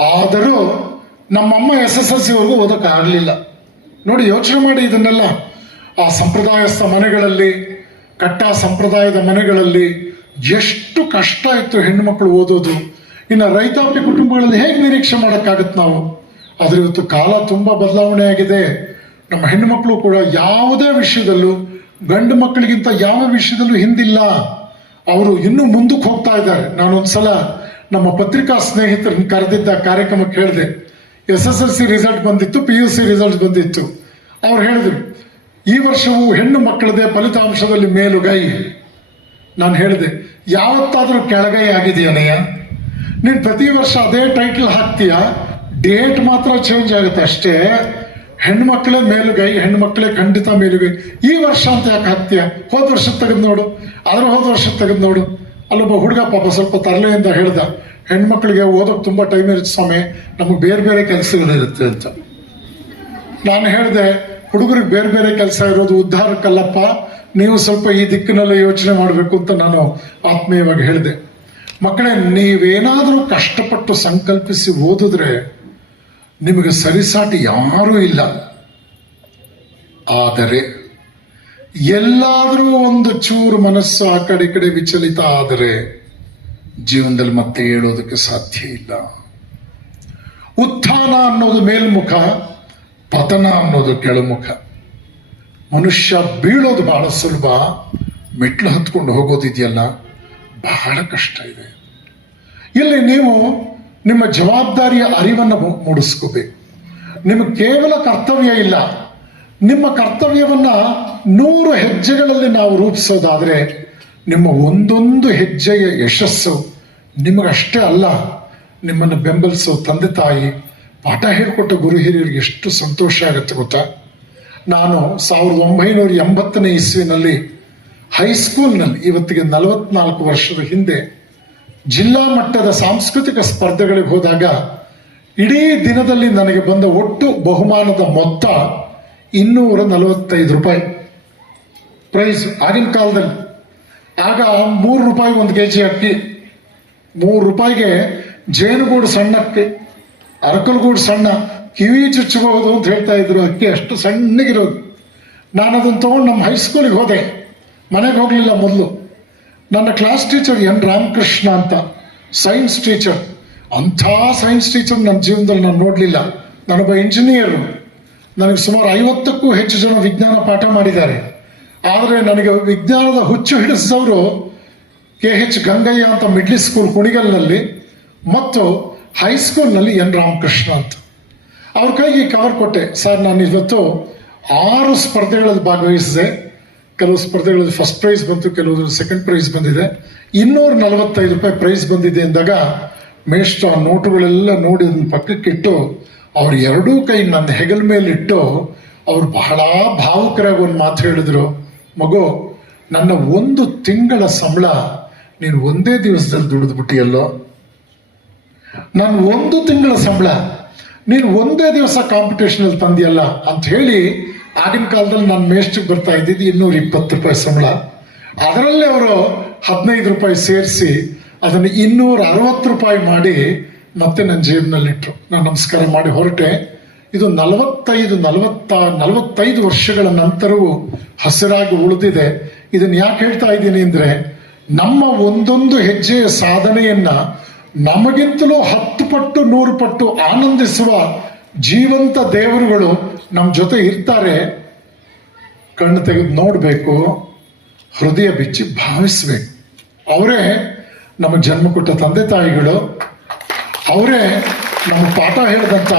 ಆದರೂ ನಮ್ಮಮ್ಮ S S L ಸಿವರೆಗೂ ಓದೋಕ್ಕಾಗಲಿಲ್ಲ. ನೋಡಿ, ಯೋಚನೆ ಮಾಡಿ ಇದನ್ನೆಲ್ಲ. ಆ ಸಂಪ್ರದಾಯಸ್ಥ ಮನೆಗಳಲ್ಲಿ, ಕಟ್ಟ ಸಂಪ್ರದಾಯದ ಮನೆಗಳಲ್ಲಿ ಎಷ್ಟು ಕಷ್ಟ ಇತ್ತು ಹೆಣ್ಣುಮಕ್ಕಳು ಓದೋದು. ಇನ್ನು ರೈತಾಪಿ ಕುಟುಂಬಗಳಲ್ಲಿ ಹೇಗೆ ನಿರೀಕ್ಷೆ ಮಾಡೋಕ್ಕಾಗತ್ತೆ ನಾವು? ಆದರೆ ಇವತ್ತು ಕಾಲ ತುಂಬ ಬದಲಾವಣೆ ಆಗಿದೆ. ನಮ್ಮ ಹೆಣ್ಣುಮಕ್ಕಳು ಕೂಡ ಯಾವುದೇ ವಿಷಯದಲ್ಲೂ, ಗಂಡು ಮಕ್ಕಳಿಗಿಂತ ಯಾವ ವಿಷಯದಲ್ಲೂ ಹಿಂದಿಲ್ಲ. ಅವರು ಇನ್ನೂ ಮುಂದಕ್ಕೆ ಹೋಗ್ತಾ ಇದ್ದಾರೆ. ನಾನೊಂದ್ಸಲ ನಮ್ಮ ಪತ್ರಿಕಾ ಸ್ನೇಹಿತರನ್ನ ಕರೆದಿದ್ದ ಕಾರ್ಯಕ್ರಮಕ್ಕೆ ಹೇಳಿದೆ, S S L C result ಬಂದಿತ್ತು ಪಿ ಯು ಸಿ ರಿಸಲ್ಟ್ ಬಂದಿತ್ತು. ಅವ್ರು ಹೇಳಿದ್ರು, ಈ ವರ್ಷವೂ ಹೆಣ್ಣು ಮಕ್ಕಳದೇ ಫಲಿತಾಂಶದಲ್ಲಿ ಮೇಲುಗೈ. ನಾನು ಹೇಳಿದೆ, ಯಾವತ್ತಾದರೂ ಕೆಳಗೈ ಆಗಿದೆಯನಯ್ಯ ನೀನು ಪ್ರತಿ ವರ್ಷ ಅದೇ ಟೈಟಲ್ ಹಾಕ್ತೀಯ? ಡೇಟ್ ಮಾತ್ರ ಚೇಂಜ್ ಆಗುತ್ತೆ ಅಷ್ಟೇ. ಹೆಣ್ಮಕ್ಳೇ ಮೇಲುಗೈ ಹೆಣ್ಮಕ್ಳೇ ಖಂಡಿತ ಮೇಲುಗೈ. ಈ ವರ್ಷ ಅಂತ ಯಾಕೆ ಹಾಕ್ತೀಯ? ಹೋದ ವರ್ಷ ತೆಗೆದು ನೋಡು ಅದ್ರ ಹೋದ ವರ್ಷ ತೆಗೆದು ನೋಡು. ಅಲ್ಲೊಬ್ಬ ಹುಡುಗ ಪಾಪ ಸ್ವಲ್ಪ ತರಲೆಯಿಂದ ಹೇಳ್ದ, ಹೆಣ್ಮಕ್ಳಿಗೆ ಓದೋಕೆ ತುಂಬ ಟೈಮ್ ಇರುತ್ತೆ ಸ್ವಾಮಿ, ನಮಗೆ ಬೇರೆ ಬೇರೆ ಕೆಲಸಗಳಿರುತ್ತೆ ಅಂತ. ನಾನು ಹೇಳಿದೆ, ಹುಡುಗರಿಗೆ ಬೇರೆ ಬೇರೆ ಕೆಲಸ ಇರೋದು ಉದ್ಧಾರಕ್ಕಲ್ಲಪ್ಪ, ನೀವು ಸ್ವಲ್ಪ ಈ ದಿಕ್ಕಿನಲ್ಲಿ ಯೋಚನೆ ಮಾಡಬೇಕು ಅಂತ ನಾನು ಆತ್ಮೀಯವಾಗಿ ಹೇಳಿದೆ. ಮಕ್ಕಳೇ, ನೀವೇನಾದರೂ ಕಷ್ಟಪಟ್ಟು ಸಂಕಲ್ಪಿಸಿ ಓದಿದ್ರೆ ನಿಮಗೆ ಸರಿಸಾಟಿ ಯಾರೂ ಇಲ್ಲ. ಆದರೆ ಎಲ್ಲಾದರೂ ಒಂದು ಚೂರು ಮನಸ್ಸು ಆ ಕಡೆ ಕಡೆ ವಿಚಲಿತ ಆದರೆ ಜೀವನದಲ್ಲಿ ಮತ್ತೆ ಹೇಳೋದಕ್ಕೆ ಸಾಧ್ಯ ಇಲ್ಲ. ಉತ್ಥಾನ ಅನ್ನೋದು ಮೇಲ್ಮುಖ, ಪತನ ಅನ್ನೋದು ಕೆಳಮುಖ. ಮನುಷ್ಯ ಬೀಳೋದು ಬಹಳ ಸುಲಭ, ಮೆಟ್ಲು ಹತ್ಕೊಂಡು ಹೋಗೋದಿದೆಯಲ್ಲ, ಬಹಳ ಕಷ್ಟ ಇದೆ. ಇಲ್ಲಿ ನೀವು ನಿಮ್ಮ ಜವಾಬ್ದಾರಿಯ ಅರಿವನ್ನು ಮೂಡಿಸ್ಕೋಬೇಕು. ನಿಮಗೆ ಕೇವಲ ಕರ್ತವ್ಯ ಇಲ್ಲ. ನಿಮ್ಮ ಕರ್ತವ್ಯವನ್ನ ನೂರು ಹೆಜ್ಜೆಗಳಲ್ಲಿ ನಾವು ರೂಪಿಸೋದಾದರೆ ನಿಮ್ಮ ಒಂದೊಂದು ಹೆಜ್ಜೆಯ ಯಶಸ್ಸು ನಿಮಗಷ್ಟೇ ಅಲ್ಲ, ನಿಮ್ಮನ್ನು ಬೆಂಬಲಿಸೋ ತಂದೆ ತಾಯಿ, ಪಾಠ ಹೇಳಿಕೊಟ್ಟ ಗುರು ಹಿರಿಯರಿಗೆ ಎಷ್ಟು ಸಂತೋಷ ಆಗುತ್ತೆ ಗೊತ್ತಾ? ನಾನು ಸಾವಿರದ ಒಂಬೈನೂರ ಎಂಬತ್ತನೇ ಇಸ್ವಿನಲ್ಲಿ ಹೈಸ್ಕೂಲ್ನಲ್ಲಿ ಇವತ್ತಿಗೆ ನಲವತ್ನಾಲ್ಕು ವರ್ಷದ ಹಿಂದೆ ಜಿಲ್ಲಾ ಮಟ್ಟದ ಸಾಂಸ್ಕೃತಿಕ ಸ್ಪರ್ಧೆಗಳಿಗೆ ಹೋದಾಗ ಇಡೀ ದಿನದಲ್ಲಿ ನನಗೆ ಬಂದ ಒಟ್ಟು ಬಹುಮಾನದ ಮೊತ್ತ ಇನ್ನೂರ ನಲವತ್ತೈದು ರೂಪಾಯಿ. ಪ್ರೈಸ್ ಆಗಿನ ಕಾಲದಲ್ಲಿ. ಆಗ ಮೂರು ರೂಪಾಯಿ ಒಂದು ಕೆ ಜಿ ಅಕ್ಕಿ. ಮೂರು ರೂಪಾಯಿಗೆ ಜೇನುಗೂಡು ಸಣ್ಣ ಅಕ್ಕಿ. ಅರಕಲ್ಗೂಡು ಸಣ್ಣ. ಕಿವಿ ಚುಚ್ಚಬಹುದು ಅಂತ ಹೇಳ್ತಾ ಇದ್ರು. ಅಕ್ಕಿ ಅಷ್ಟು ಸಣ್ಣಗಿರೋದು. ನಾನು ಅದನ್ನು ತೊಗೊಂಡು ನಮ್ಮ ಹೈಸ್ಕೂಲಿಗೆ ಹೋದೆ. ಮನೆಗೆ ಹೋಗಲಿಲ್ಲ ಮೊದಲು. ನನ್ನ ಕ್ಲಾಸ್ ಟೀಚರ್ ಎನ್ ರಾಮಕೃಷ್ಣ ಅಂತ. ಸೈನ್ಸ್ ಟೀಚರ್ ಅಂಥ ಸೈನ್ಸ್ ಟೀಚರ್ ನನ್ನ ಜೀವನದಲ್ಲಿ ನಾನು ನೋಡಲಿಲ್ಲ. ನಾನೊಬ್ಬ ಇಂಜಿನಿಯರು ನನಗೆ ಸುಮಾರು ಐವತ್ತಕ್ಕೂ ಹೆಚ್ಚು ಜನ ವಿಜ್ಞಾನ ಪಾಠ ಮಾಡಿದ್ದಾರೆ. ಆದರೆ ನನಗೆ ವಿಜ್ಞಾನದ ಹುಚ್ಚು ಹಿಡಿಸಿದವರು ಕೆ ಹೆಚ್ ಗಂಗಯ್ಯ ಅಂತ ಮಿಡ್ಲ್ ಸ್ಕೂಲ್ ಕುಣಿಗಲ್ನಲ್ಲಿ ಮತ್ತು ಹೈಸ್ಕೂಲ್ನಲ್ಲಿ ಎನ್ ರಾಮಕೃಷ್ಣ ಅಂತ. ಅವ್ರ ಕೈಗೆ ಕವರ್ ಕೊಟ್ಟೆ. ಸರ್, ನಾನು ಇವತ್ತು ಆರು ಸ್ಪರ್ಧೆಗಳಲ್ಲಿ ಭಾಗವಹಿಸಿದೆ. ಕೆಲವು ಸ್ಪರ್ಧೆಗಳಲ್ಲಿ ಫಸ್ಟ್ ಪ್ರೈಸ್ ಬಂತು, ಕೆಲವು ಸೆಕೆಂಡ್ ಪ್ರೈಸ್ ಬಂದಿದೆ. ಇನ್ನೂರ ನಲವತ್ತೈದು ರೂಪಾಯಿ ಪ್ರೈಸ್ ಬಂದಿದೆ ಅಂದಾಗ ಆ ನೋಟುಗಳೆಲ್ಲ ನೋಡಿ ಅದನ್ನ ಪಕ್ಕಕ್ಕಿಟ್ಟು ಅವ್ರ ಎರಡೂ ಕೈ ನನ್ನ ಹೆಗಲ ಮೇಲಿಟ್ಟು ಅವ್ರು ಬಹಳ ಭಾವುಕರಾಗಿ ಒಂದು ಮಾತು ಹೇಳಿದ್ರು, ಮಗು, ನನ್ನ ಒಂದು ತಿಂಗಳ ಸಂಬಳ ನೀನು ಒಂದೇ ದಿವಸದಲ್ಲಿ ದುಡಿದು ಬಿಟ್ಟಿಯಲ್ಲೋ? ನಾನು ಒಂದು ತಿಂಗಳ ಸಂಬಳ ನೀನು ಒಂದೇ ದಿವಸ ಕಾಂಪಿಟೇಷನಲ್ಲಿ ತಂದಿಯಲ್ಲ? ಅಂತ ಹೇಳಿ ಆಗಿನ ಕಾಲದಲ್ಲಿ ನನ್ನ ಮೇಷ್ಟಿಗೆ ಬರ್ತಾ ಇದ್ದಿದ್ದು ಇನ್ನೂರ ಇಪ್ಪತ್ತು ರೂಪಾಯಿ ಸಂಬಳ. ಅದರಲ್ಲೇ ಅವರು ಹದಿನೈದು ರೂಪಾಯಿ ಸೇರಿಸಿ ಅದನ್ನು ಇನ್ನೂರ ಅರವತ್ತು ರೂಪಾಯಿ ಮಾಡಿ ಮತ್ತೆ ನನ್ನ ಜೇಬಿನಲ್ಲಿಟ್ಟರು ನಾನು ನಮಸ್ಕಾರ ಮಾಡಿ ಹೊರಟೆ. ಇದು ನಲವತ್ತೈದು, ನಲವತ್ತ, ನಲವತ್ತೈದು ವರ್ಷಗಳ ನಂತರವೂ ಹಸಿರಾಗಿ ಉಳಿದಿದೆ. ಇದನ್ನು ಯಾಕೆ ಹೇಳ್ತಾ ಇದ್ದೀನಿ ಅಂದರೆ, ನಮ್ಮ ಒಂದೊಂದು ಹೆಜ್ಜೆಯ ಸಾಧನೆಯನ್ನ ನಮಗಿಂತಲೂ ಹತ್ತು ಪಟ್ಟು, ನೂರು ಪಟ್ಟು ಆನಂದಿಸುವ ಜೀವಂತ ದೇವರುಗಳು ನಮ್ಮ ಜೊತೆ ಇರ್ತಾರೆ. ಕಣ್ಣು ತೆಗೆದು ನೋಡಬೇಕು, ಹೃದಯ ಬಿಚ್ಚಿ ಭಾವಿಸ್ಬೇಕು. ಅವರೇ ನಮ್ಮ ಜನ್ಮ ಕೊಟ್ಟ ತಂದೆ ತಾಯಿಗಳು ಅವರೇ ನಮ್ಮ ಪಾಠ ಹೇಳಿದಂಥ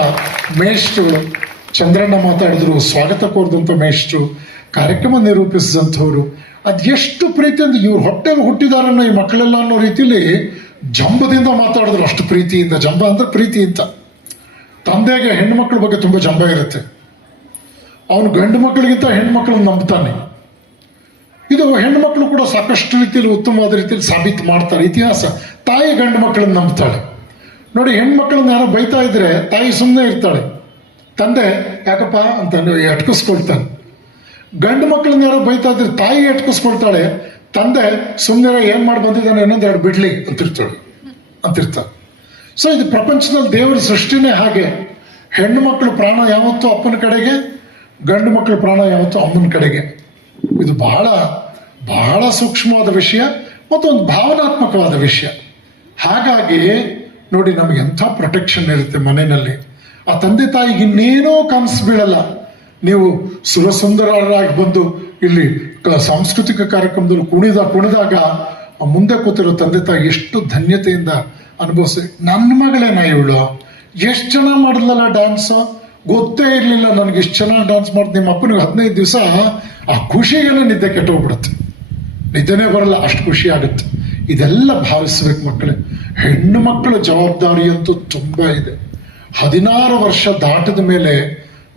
ಮೇಷ್ಟ್ರು, ಚಂದ್ರಣ್ಣ ಮಾತಾಡಿದ್ರು, ಸ್ವಾಗತ ಕೋರಿದಂಥ ಮೇಷ್ಟ್ರು, ಕಾರ್ಯಕ್ರಮ ನಿರೂಪಿಸಿದಂಥವ್ರು ಅದೆಷ್ಟು ಪ್ರೀತಿ ಅಂದ್ರೆ ಇವ್ರು ಹೊಟ್ಟೆಗೆ ಹುಟ್ಟಿದಾರನ್ನ ಈ ಮಕ್ಕಳೆಲ್ಲ ಅನ್ನೋ ರೀತಿಲಿ ಜಂಬದಿಂದ ಮಾತಾಡಿದ್ರು. ಅಷ್ಟು ಪ್ರೀತಿಯಿಂದ. ಜಂಬ ಅಂದ್ರೆ ಪ್ರೀತಿ ಅಂತ. ತಂದೆಗೆ ಹೆಣ್ಣು ಮಕ್ಕಳ ಬಗ್ಗೆ ತುಂಬ ಜಂಬ ಇರುತ್ತೆ. ಅವನು ಗಂಡು ಮಕ್ಕಳಿಗಿಂತ ಹೆಣ್ಣು ಹೆಣ್ಮಕ್ಳನ್ನ ನಂಬ್ತಾನೆ. ಇದು ಹೆಣ್ಣು ಮಕ್ಕಳು ಕೂಡ ಸಾಕಷ್ಟು ರೀತಿಯಲ್ಲಿ ಉತ್ತಮವಾದ ರೀತಿಯಲ್ಲಿ ಸಾಬೀತು ಮಾಡ್ತಾರೆ. ಇತಿಹಾಸ. ತಾಯಿ ಗಂಡು ಮಕ್ಕಳನ್ನ ನಂಬ್ತಾಳೆ. ನೋಡಿ ಹೆಣ್ಮಕ್ಳನ್ನ ಯಾರೋ ಬೈತಾ ಇದ್ರೆ ತಾಯಿ ಸುಮ್ಮನೆ ಇರ್ತಾಳೆ. ತಂದೆ ಯಾಕಪ್ಪ ಅಂತ ಎಟ್ಕಿಸ್ಕೊಳ್ತಾನೆ. ಗಂಡು ಮಕ್ಕಳನ್ನ ಯಾರೋ ಬೈತಾ ಇದ್ರೆ ತಾಯಿ ಅಟ್ಕಿಸ್ಕೊಳ್ತಾಳೆ ತಂದೆ ಸುಮ್ಮನೆ ಏನ್ ಮಾಡಿ ಬಂದಿದ್ದಾನೆ ಇನ್ನೊಂದು ಎರಡು ಬಿಡ್ಲಿ ಅಂತಿರ್ತಾಳೆ ಅಂತಿರ್ತಾಳೆ. ಸೊ ಇದು ಪ್ರಪಂಚದಲ್ಲಿ ದೇವರ ಸೃಷ್ಟಿನೇ ಹಾಗೆ. ಹೆಣ್ಣು ಮಕ್ಕಳು ಪ್ರಾಣ ಯಾವತ್ತೂ ಅಪ್ಪನ ಕಡೆಗೆ, ಗಂಡು ಮಕ್ಕಳ ಪ್ರಾಣ ಯಾವತ್ತೂ ಅಮ್ಮನ ಕಡೆಗೆ. ಇದು ಬಹಳ ಬಹಳ ಸೂಕ್ಷ್ಮವಾದ ವಿಷಯ ಮತ್ತು ಒಂದು ಭಾವನಾತ್ಮಕವಾದ ವಿಷಯ. ಹಾಗಾಗಿ ನೋಡಿ ನಮಗೆ ಎಂಥ ಪ್ರೊಟೆಕ್ಷನ್ ಇರುತ್ತೆ ಮನೆಯಲ್ಲಿ. ಆ ತಂದೆ ತಾಯಿಗೆ ಇನ್ನೇನೋ ಕನಸು ಬೀಳಲ್ಲ. ನೀವು ಸುರಸುಂದರರಾಗಿ ಬಂದು ಇಲ್ಲಿ ಸಾಂಸ್ಕೃತಿಕ ಕಾರ್ಯಕ್ರಮದಲ್ಲಿ ಕುಣಿದ ಕುಣಿದಾಗ ಮುಂದೆ ಕೂತಿರೋ ತಂದೆ ತಾಯಿ ಎಷ್ಟು ಧನ್ಯತೆಯಿಂದ ಅನುಭವಿಸಿ ನನ್ನ ಮಗಳೇನ ಇವಳು? ಎಷ್ಟು ಚೆನ್ನಾಗಿ ಮಾಡಿದ್ಲಲ್ಲ ಡ್ಯಾನ್ಸ್ ಗೊತ್ತೇ ಇರಲಿಲ್ಲ ನನಗೆ ಎಷ್ಟು ಚೆನ್ನಾಗಿ ಡ್ಯಾನ್ಸ್ ಮಾಡ್ದು. ನಿಮ್ಮ ಅಪ್ಪನಿಗೆ ಹದಿನೈದು ದಿವಸ ಆ ಖುಷಿಗೆಲ್ಲ ನಿದ್ದೆ ಕೆಟ್ಟೋಗ್ಬಿಡುತ್ತೆ. ನಿದ್ದೆನೇ ಬರಲ್ಲ, ಅಷ್ಟು ಖುಷಿ ಆಗುತ್ತೆ. ಇದೆಲ್ಲ ಭಾವಿಸ್ಬೇಕು ಮಕ್ಕಳೇ. ಹೆಣ್ಣು ಮಕ್ಕಳ ಜವಾಬ್ದಾರಿ ಅಂತೂ ತುಂಬ ಇದೆ. ಹದಿನಾರು ವರ್ಷ ದಾಟದ ಮೇಲೆ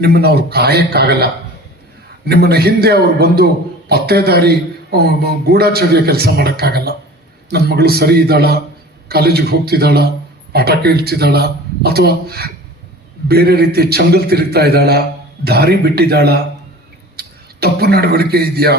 ನಿಮ್ಮನ್ನ ಅವ್ರು ಕಾಯಕ್ಕಾಗಲ್ಲ. ನಿಮ್ಮನ್ನ ಹಿಂದೆ ಅವ್ರು ಬಂದು ಪತ್ತೆದಾರಿ ಗೂಢಾಚರ್ಯ ಕೆಲಸ ಮಾಡೋಕ್ಕಾಗಲ್ಲ. ನನ್ನ ಮಗಳು ಸರಿ ಇದ್ದಾಳ, ಕಾಲೇಜಿಗೆ ಹೋಗ್ತಿದ್ದಾಳ, ಪಾಠ ಕೇಳ್ತಿದ್ದಾಳ, ಅಥವಾ ಬೇರೆ ರೀತಿ ಚಂಗಲ್ ತಿರುಗ್ತಾ ಇದ್ದಾಳ, ದಾರಿ ಬಿಟ್ಟಿದ್ದಾಳ, ತಪ್ಪು ನಡವಳಿಕೆ ಇದೆಯಾ,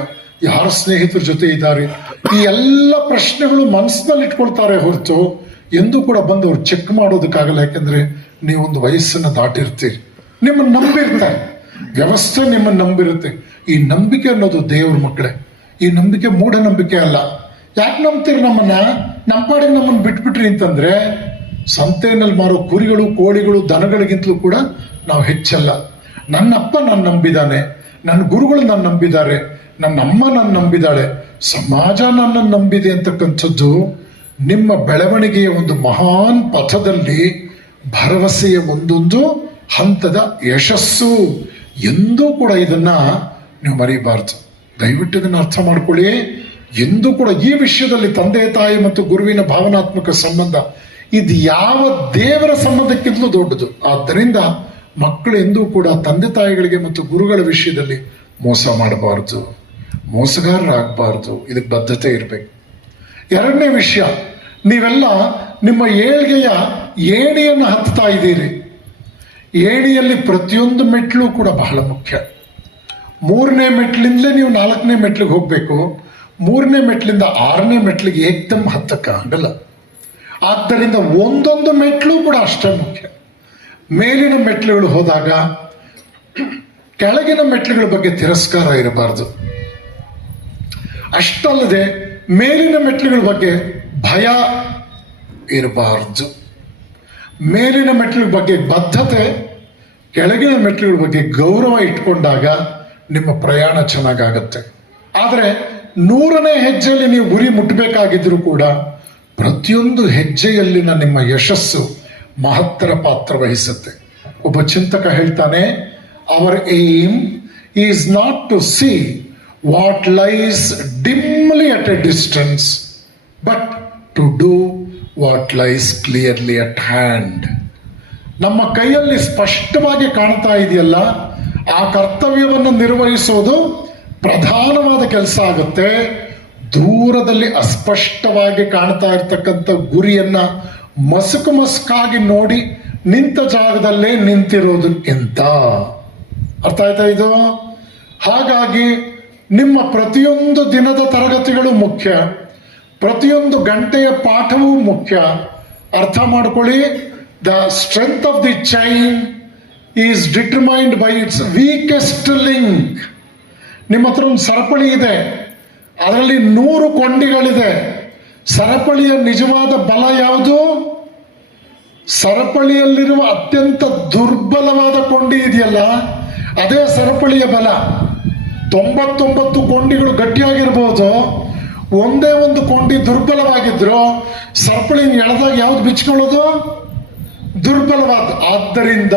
ಯಾರ ಸ್ನೇಹಿತರ ಜೊತೆ ಇದ್ದಾರೆ ಈ ಎಲ್ಲ ಪ್ರಶ್ನೆಗಳು ಮನಸ್ಸಿನಲ್ಲಿ ಇಟ್ಕೊಳ್ತಾರೆ ಹೊರತು ಎಂದು ಕೂಡ ಬಂದು ಅವ್ರು ಚೆಕ್ ಮಾಡೋದಕ್ಕಾಗಲ್ಲ. ಯಾಕೆಂದ್ರೆ ನೀವೊಂದು ವಯಸ್ಸನ್ನು ದಾಟಿರ್ತೀರಿ. ನಿಮ್ಮನ್ನು ನಂಬಿರ್ತಾರೆ ವ್ಯವಸ್ಥೆ ನಿಮ್ಮನ್ನು ನಂಬಿರುತ್ತೆ. ಈ ನಂಬಿಕೆ ಅನ್ನೋದು ದೇವ್ರ ಮಕ್ಕಳೇ. ಈ ನಂಬಿಕೆ ಮೂಢನಂಬಿಕೆ ಅಲ್ಲ. ಯಾಕೆ ನಂಬ್ತೀರಿ ನಮ್ಮನ್ನ? ನಮ್ಮ ಪಾಡಿಗೆ ನಮ್ಮನ್ನು ಬಿಟ್ಬಿಟ್ರಿ ಅಂತಂದ್ರೆ ಸಂತೆನಲ್ಲಿ ಮಾರೋ ಕುರಿಗಳು, ಕೋಳಿಗಳು, ದನಗಳಿಗಿಂತಲೂ ಕೂಡ ನಾವು ಹೆಚ್ಚಲ್ಲ. ನನ್ನ ಅಪ್ಪ ನಾನು ನಂಬಿದ್ದಾನೆ ನನ್ನ ಗುರುಗಳು ನನ್ನ ನಂಬಿದ್ದಾರೆ. ನನ್ನ ಅಮ್ಮ ನನ್ನ ನಂಬಿದಾಳೆ, ಸಮಾಜ ನನ್ನನ್ನು ನಂಬಿದೆ ಅಂತಕ್ಕಂಥದ್ದು ನಿಮ್ಮ ಬೆಳವಣಿಗೆಯ ಒಂದು ಮಹಾನ್ ಪಥದಲ್ಲಿ ಭರವಸೆಯ ಒಂದೊಂದು ಹಂತದ ಯಶಸ್ಸು ಎಂದೂ ಕೂಡ ಇದನ್ನ ನೀವು ಮರಿಬಾರ್ದು. ದಯವಿಟ್ಟು ಇದನ್ನು ಅರ್ಥ ಮಾಡ್ಕೊಳ್ಳಿ. ಎಂದೂ ಕೂಡ ಈ ವಿಷಯದಲ್ಲಿ ತಂದೆ, ತಾಯಿ ಮತ್ತು ಗುರುವಿನ ಭಾವನಾತ್ಮಕ ಸಂಬಂಧ ಇದು ಯಾವ ದೇವರ ಸಂಬಂಧಕ್ಕಿಂತಲೂ ದೊಡ್ಡದು. ಆದ್ದರಿಂದ ಮಕ್ಕಳು ಎಂದೂ ಕೂಡ ತಂದೆ, ತಾಯಿಗಳಿಗೆ ಮತ್ತು ಗುರುಗಳ ವಿಷಯದಲ್ಲಿ ಮೋಸ ಮಾಡಬಾರ್ದು. ಮೋಸಗಾರರಾಗಬಾರ್ದು. ಇದಕ್ಕೆ ಬದ್ಧತೆ ಇರಬೇಕು. ಎರಡನೇ ವಿಷಯ, ನೀವೆಲ್ಲ ನಿಮ್ಮ ಏಳ್ಗೆಯ ಏಣಿಯನ್ನು ಹತ್ತಾ ಇದ್ದೀರಿ. ಏಣಿಯಲ್ಲಿ ಪ್ರತಿಯೊಂದು ಮೆಟ್ಲು ಕೂಡ ಬಹಳ ಮುಖ್ಯ. ಮೂರನೇ ಮೆಟ್ಲಿಂದಲೇ ನೀವು ನಾಲ್ಕನೇ ಮೆಟ್ಲಿಗೆ ಹೋಗಬೇಕು. ಮೂರನೇ ಮೆಟ್ಲಿಂದ ಆರನೇ ಮೆಟ್ಲಿಗೆ ಏಕ್ದಮ್ ಹತ್ತಕ್ಕಾಗಲ್ಲ ಆದ್ದರಿಂದ ಒಂದೊಂದು ಮೆಟ್ಲು ಕೂಡ ಅಷ್ಟೇ ಮುಖ್ಯ. ಮೇಲಿನ ಮೆಟ್ಲುಗಳು ಹೋದಾಗ, ಕೆಳಗಿನ ಮೆಟ್ಲುಗಳ ಬಗ್ಗೆ ತಿರಸ್ಕಾರ ಇರಬಾರ್ದು. ಅಷ್ಟಲ್ಲದೆ ಮೇಲಿನ ಮೆಟ್ಲುಗಳ ಬಗ್ಗೆ ಭಯ ಇರಬಾರ್ದು. ಮೇಲಿನ ಮೆಟ್ಲುಗಳ ಬಗ್ಗೆ ಬದ್ಧತೆ, ಕೆಳಗಿನ ಮೆಟ್ಲುಗಳ ಬಗ್ಗೆ ಗೌರವ ಇಟ್ಕೊಂಡಾಗ ನಿಮ್ಮ ಪ್ರಯಾಣ ಚೆನ್ನಾಗಾಗತ್ತೆ. ಆದರೆ ನೂರನೇ ಹೆಜ್ಜೆಯಲ್ಲಿ ನೀವು ಗುರಿ ಮುಟ್ಟಬೇಕಾಗಿದ್ರೂ ಕೂಡ ಪ್ರತಿಯೊಂದು ಹೆಜ್ಜೆಯಲ್ಲಿನ ನಿಮ್ಮ ಯಶಸ್ಸು ಮಹತ್ತರ ಪಾತ್ರ ವಹಿಸುತ್ತೆ. ಒಬ್ಬ ಚಿಂತಕ ಹೇಳ್ತಾನೆ our aim is not to see what lies dimly at a distance, but to do what lies clearly at hand ನಮ್ಮ ಕೈಯಲ್ಲಿ ಸ್ಪಷ್ಟವಾಗಿ ಕಾಣ್ತಾ ಇದೆಯಲ್ಲ ಆ ಕರ್ತವ್ಯವನ್ನು ನಿರ್ವಹಿಸೋದು ಪ್ರಧಾನವಾದ ಕೆಲಸ ಆಗುತ್ತೆ. ದೂರದಲ್ಲಿ ಅಸ್ಪಷ್ಟವಾಗಿ ಕಾಣ್ತಾ ಇರ್ತಕ್ಕಂಥ ಗುರಿಯನ್ನ ಮಸುಕು ಮಸುಕಾಗಿ ನೋಡಿ ನಿಂತ ಜಾಗದಲ್ಲೇ ನಿಂತಿರೋದಕ್ಕಿಂತ ಅರ್ಥ ಆಯ್ತಾ ಇದು? ಹಾಗಾಗಿ ನಿಮ್ಮ ಪ್ರತಿಯೊಂದು ದಿನದ ತರಗತಿಗಳು ಮುಖ್ಯ. ಪ್ರತಿಯೊಂದು ಗಂಟೆಯ ಪಾಠವೂ ಮುಖ್ಯ. ಅರ್ಥ ಮಾಡ್ಕೊಳ್ಳಿ. The strength of the chain is determined by its weakest link ನಿಮ್ಮ ಹತ್ರ ಒಂದು ಸರಪಳಿ ಇದೆ. ಅದರಲ್ಲಿ ನೂರು ಕೊಂಡಿಗಳಿದೆ. ಸರಪಳಿಯ ನಿಜವಾದ ಬಲ ಯಾವುದು? ಸರಪಳಿಯಲ್ಲಿರುವ ಅತ್ಯಂತ ದುರ್ಬಲವಾದ ಕೊಂಡಿ ಇದೆಯಲ್ಲ, ಅದೇ ಸರಪಳಿಯ ಬಲ. ತೊಂಬತ್ತೊಂಬತ್ತು ಕೊಂಡಿಗಳು ಗಟ್ಟಿಯಾಗಿರ್ಬೋದು, ಒಂದೇ ಒಂದು ಕೊಂಡಿ ದುರ್ಬಲವಾಗಿದ್ರು ಸರಪಳಿನ ಎಳೆದಾಗ ಯಾವ್ದು ಬಿಚ್ಕೊಳ್ಳೋದು? ದುರ್ಬಲವಾದ. ಆದ್ದರಿಂದ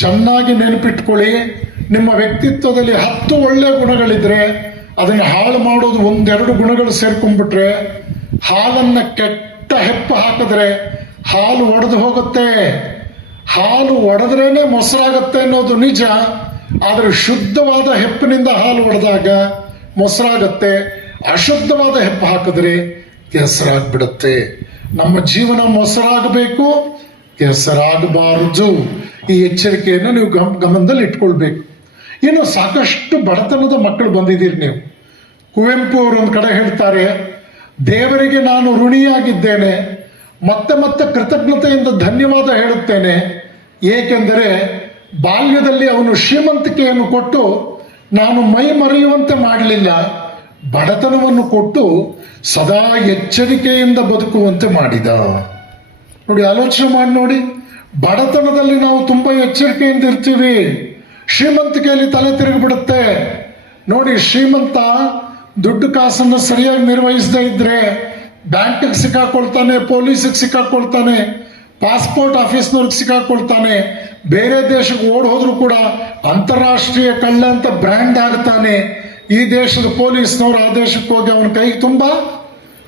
ಚೆನ್ನಾಗಿ ನೆನಪಿಟ್ಕೊಳ್ಳಿ, ನಿಮ್ಮ ವ್ಯಕ್ತಿತ್ವದಲ್ಲಿ ಹತ್ತು ಒಳ್ಳೆ ಗುಣಗಳಿದ್ರೆ ಅದನ್ನು ಹಾಳು ಮಾಡೋದು ಒಂದೆರಡು ಗುಣಗಳು ಸೇರ್ಕೊಂಡ್ಬಿಟ್ರೆ ಹಾಲನ್ನ ಕೆಟ್ಟ ಹೆಪ್ಪ ಹಾಕಿದ್ರೆ ಹಾಲು ಒಡೆದು ಹೋಗುತ್ತೆ. ಹಾಲು ಒಡೆದ್ರೇನೆ ಮೊಸರಾಗತ್ತೆ ಅನ್ನೋದು ನಿಜ. ಆದರೆ ಶುದ್ಧವಾದ ಹೆಪ್ಪಿನಿಂದ ಹಾಲು ಹೊಡೆದಾಗ ಮೊಸರಾಗತ್ತೆ. ಅಶುದ್ಧವಾದ ಹೆಪ್ಪು ಹಾಕಿದ್ರೆ ಕೆಸರಾಗ್ಬಿಡುತ್ತೆ. ನಮ್ಮ ಜೀವನ ಮೊಸರಾಗಬೇಕು, ಕೆಸರಾಗಬಾರದು. ಈ ಎಚ್ಚರಿಕೆಯನ್ನು ನೀವು ಗಮ್, ಗಮನದಲ್ಲಿ ಇಟ್ಕೊಳ್ಬೇಕು. ಇನ್ನು ಸಾಕಷ್ಟು ಬಡತನದ ಮಕ್ಕಳು ಬಂದಿದ್ದೀರಿ ನೀವು. ಕುವೆಂಪು ಅವರು ಒಂದು ಕಡೆ ಹೇಳ್ತಾರೆ, ದೇವರಿಗೆ ನಾನು ಋಣಿಯಾಗಿದ್ದೇನೆ, ಮತ್ತೆ ಮತ್ತೆ ಕೃತಜ್ಞತೆಯಿಂದ ಧನ್ಯವಾದ ಹೇಳುತ್ತೇನೆ. ಏಕೆಂದರೆ ಬಾಲ್ಯದಲ್ಲಿ ಅವನು ಶ್ರೀಮಂತಿಕೆಯನ್ನು ಕೊಟ್ಟು, ನಾನು ಮೈ ಮರೆಯುವಂತೆ ಮಾಡಲಿಲ್ಲ. ಬಡತನವನ್ನು ಕೊಟ್ಟು ಸದಾ ಎಚ್ಚರಿಕೆಯಿಂದ ಬದುಕುವಂತೆ ಮಾಡಿದ. ನೋಡಿ, ಆಲೋಚನೆ ಮಾಡಿ ನೋಡಿ. ಬಡತನದಲ್ಲಿ ನಾವು ತುಂಬಾ ಎಚ್ಚರಿಕೆಯಿಂದ ಇರ್ತೀವಿ. ಶ್ರೀಮಂತಿಕೆಯಲ್ಲಿ ತಲೆ ತಿರುಗಿಬಿಡುತ್ತೆ. ನೋಡಿ, ಶ್ರೀಮಂತ ದುಡ್ಡು ಕಾಸನ್ನು ಸರಿಯಾಗಿ ನಿರ್ವಹಿಸದೇ ಇದ್ರೆ ಬ್ಯಾಂಕಿಗೆ ಸಿಕ್ಕಾಕೊಳ್ತಾನೆ, ಪೊಲೀಸಿಗೆ ಸಿಕ್ಕಾಕೊಳ್ತಾನೆ ಪಾಸ್ಪೋರ್ಟ್ ಆಫೀಸ್ನವ್ರಿಗೆ ಸಿಕ್ಕಾಕೊಳ್ತಾನೆ. ಬೇರೆ ದೇಶಕ್ಕೆ ಓಡ್ ಹೋದ್ರು ಕೂಡ ಅಂತಾರಾಷ್ಟ್ರೀಯ ಕಳ್ಳ ಅಂತ ಬ್ರ್ಯಾಂಡ್ ಆಗ್ತಾನೆ ಈ ದೇಶದ ಪೊಲೀಸ್ನವ್ರು ಆ ದೇಶಕ್ಕೆ ಹೋಗಿ ಅವನ ಕೈಗೆ ತುಂಬ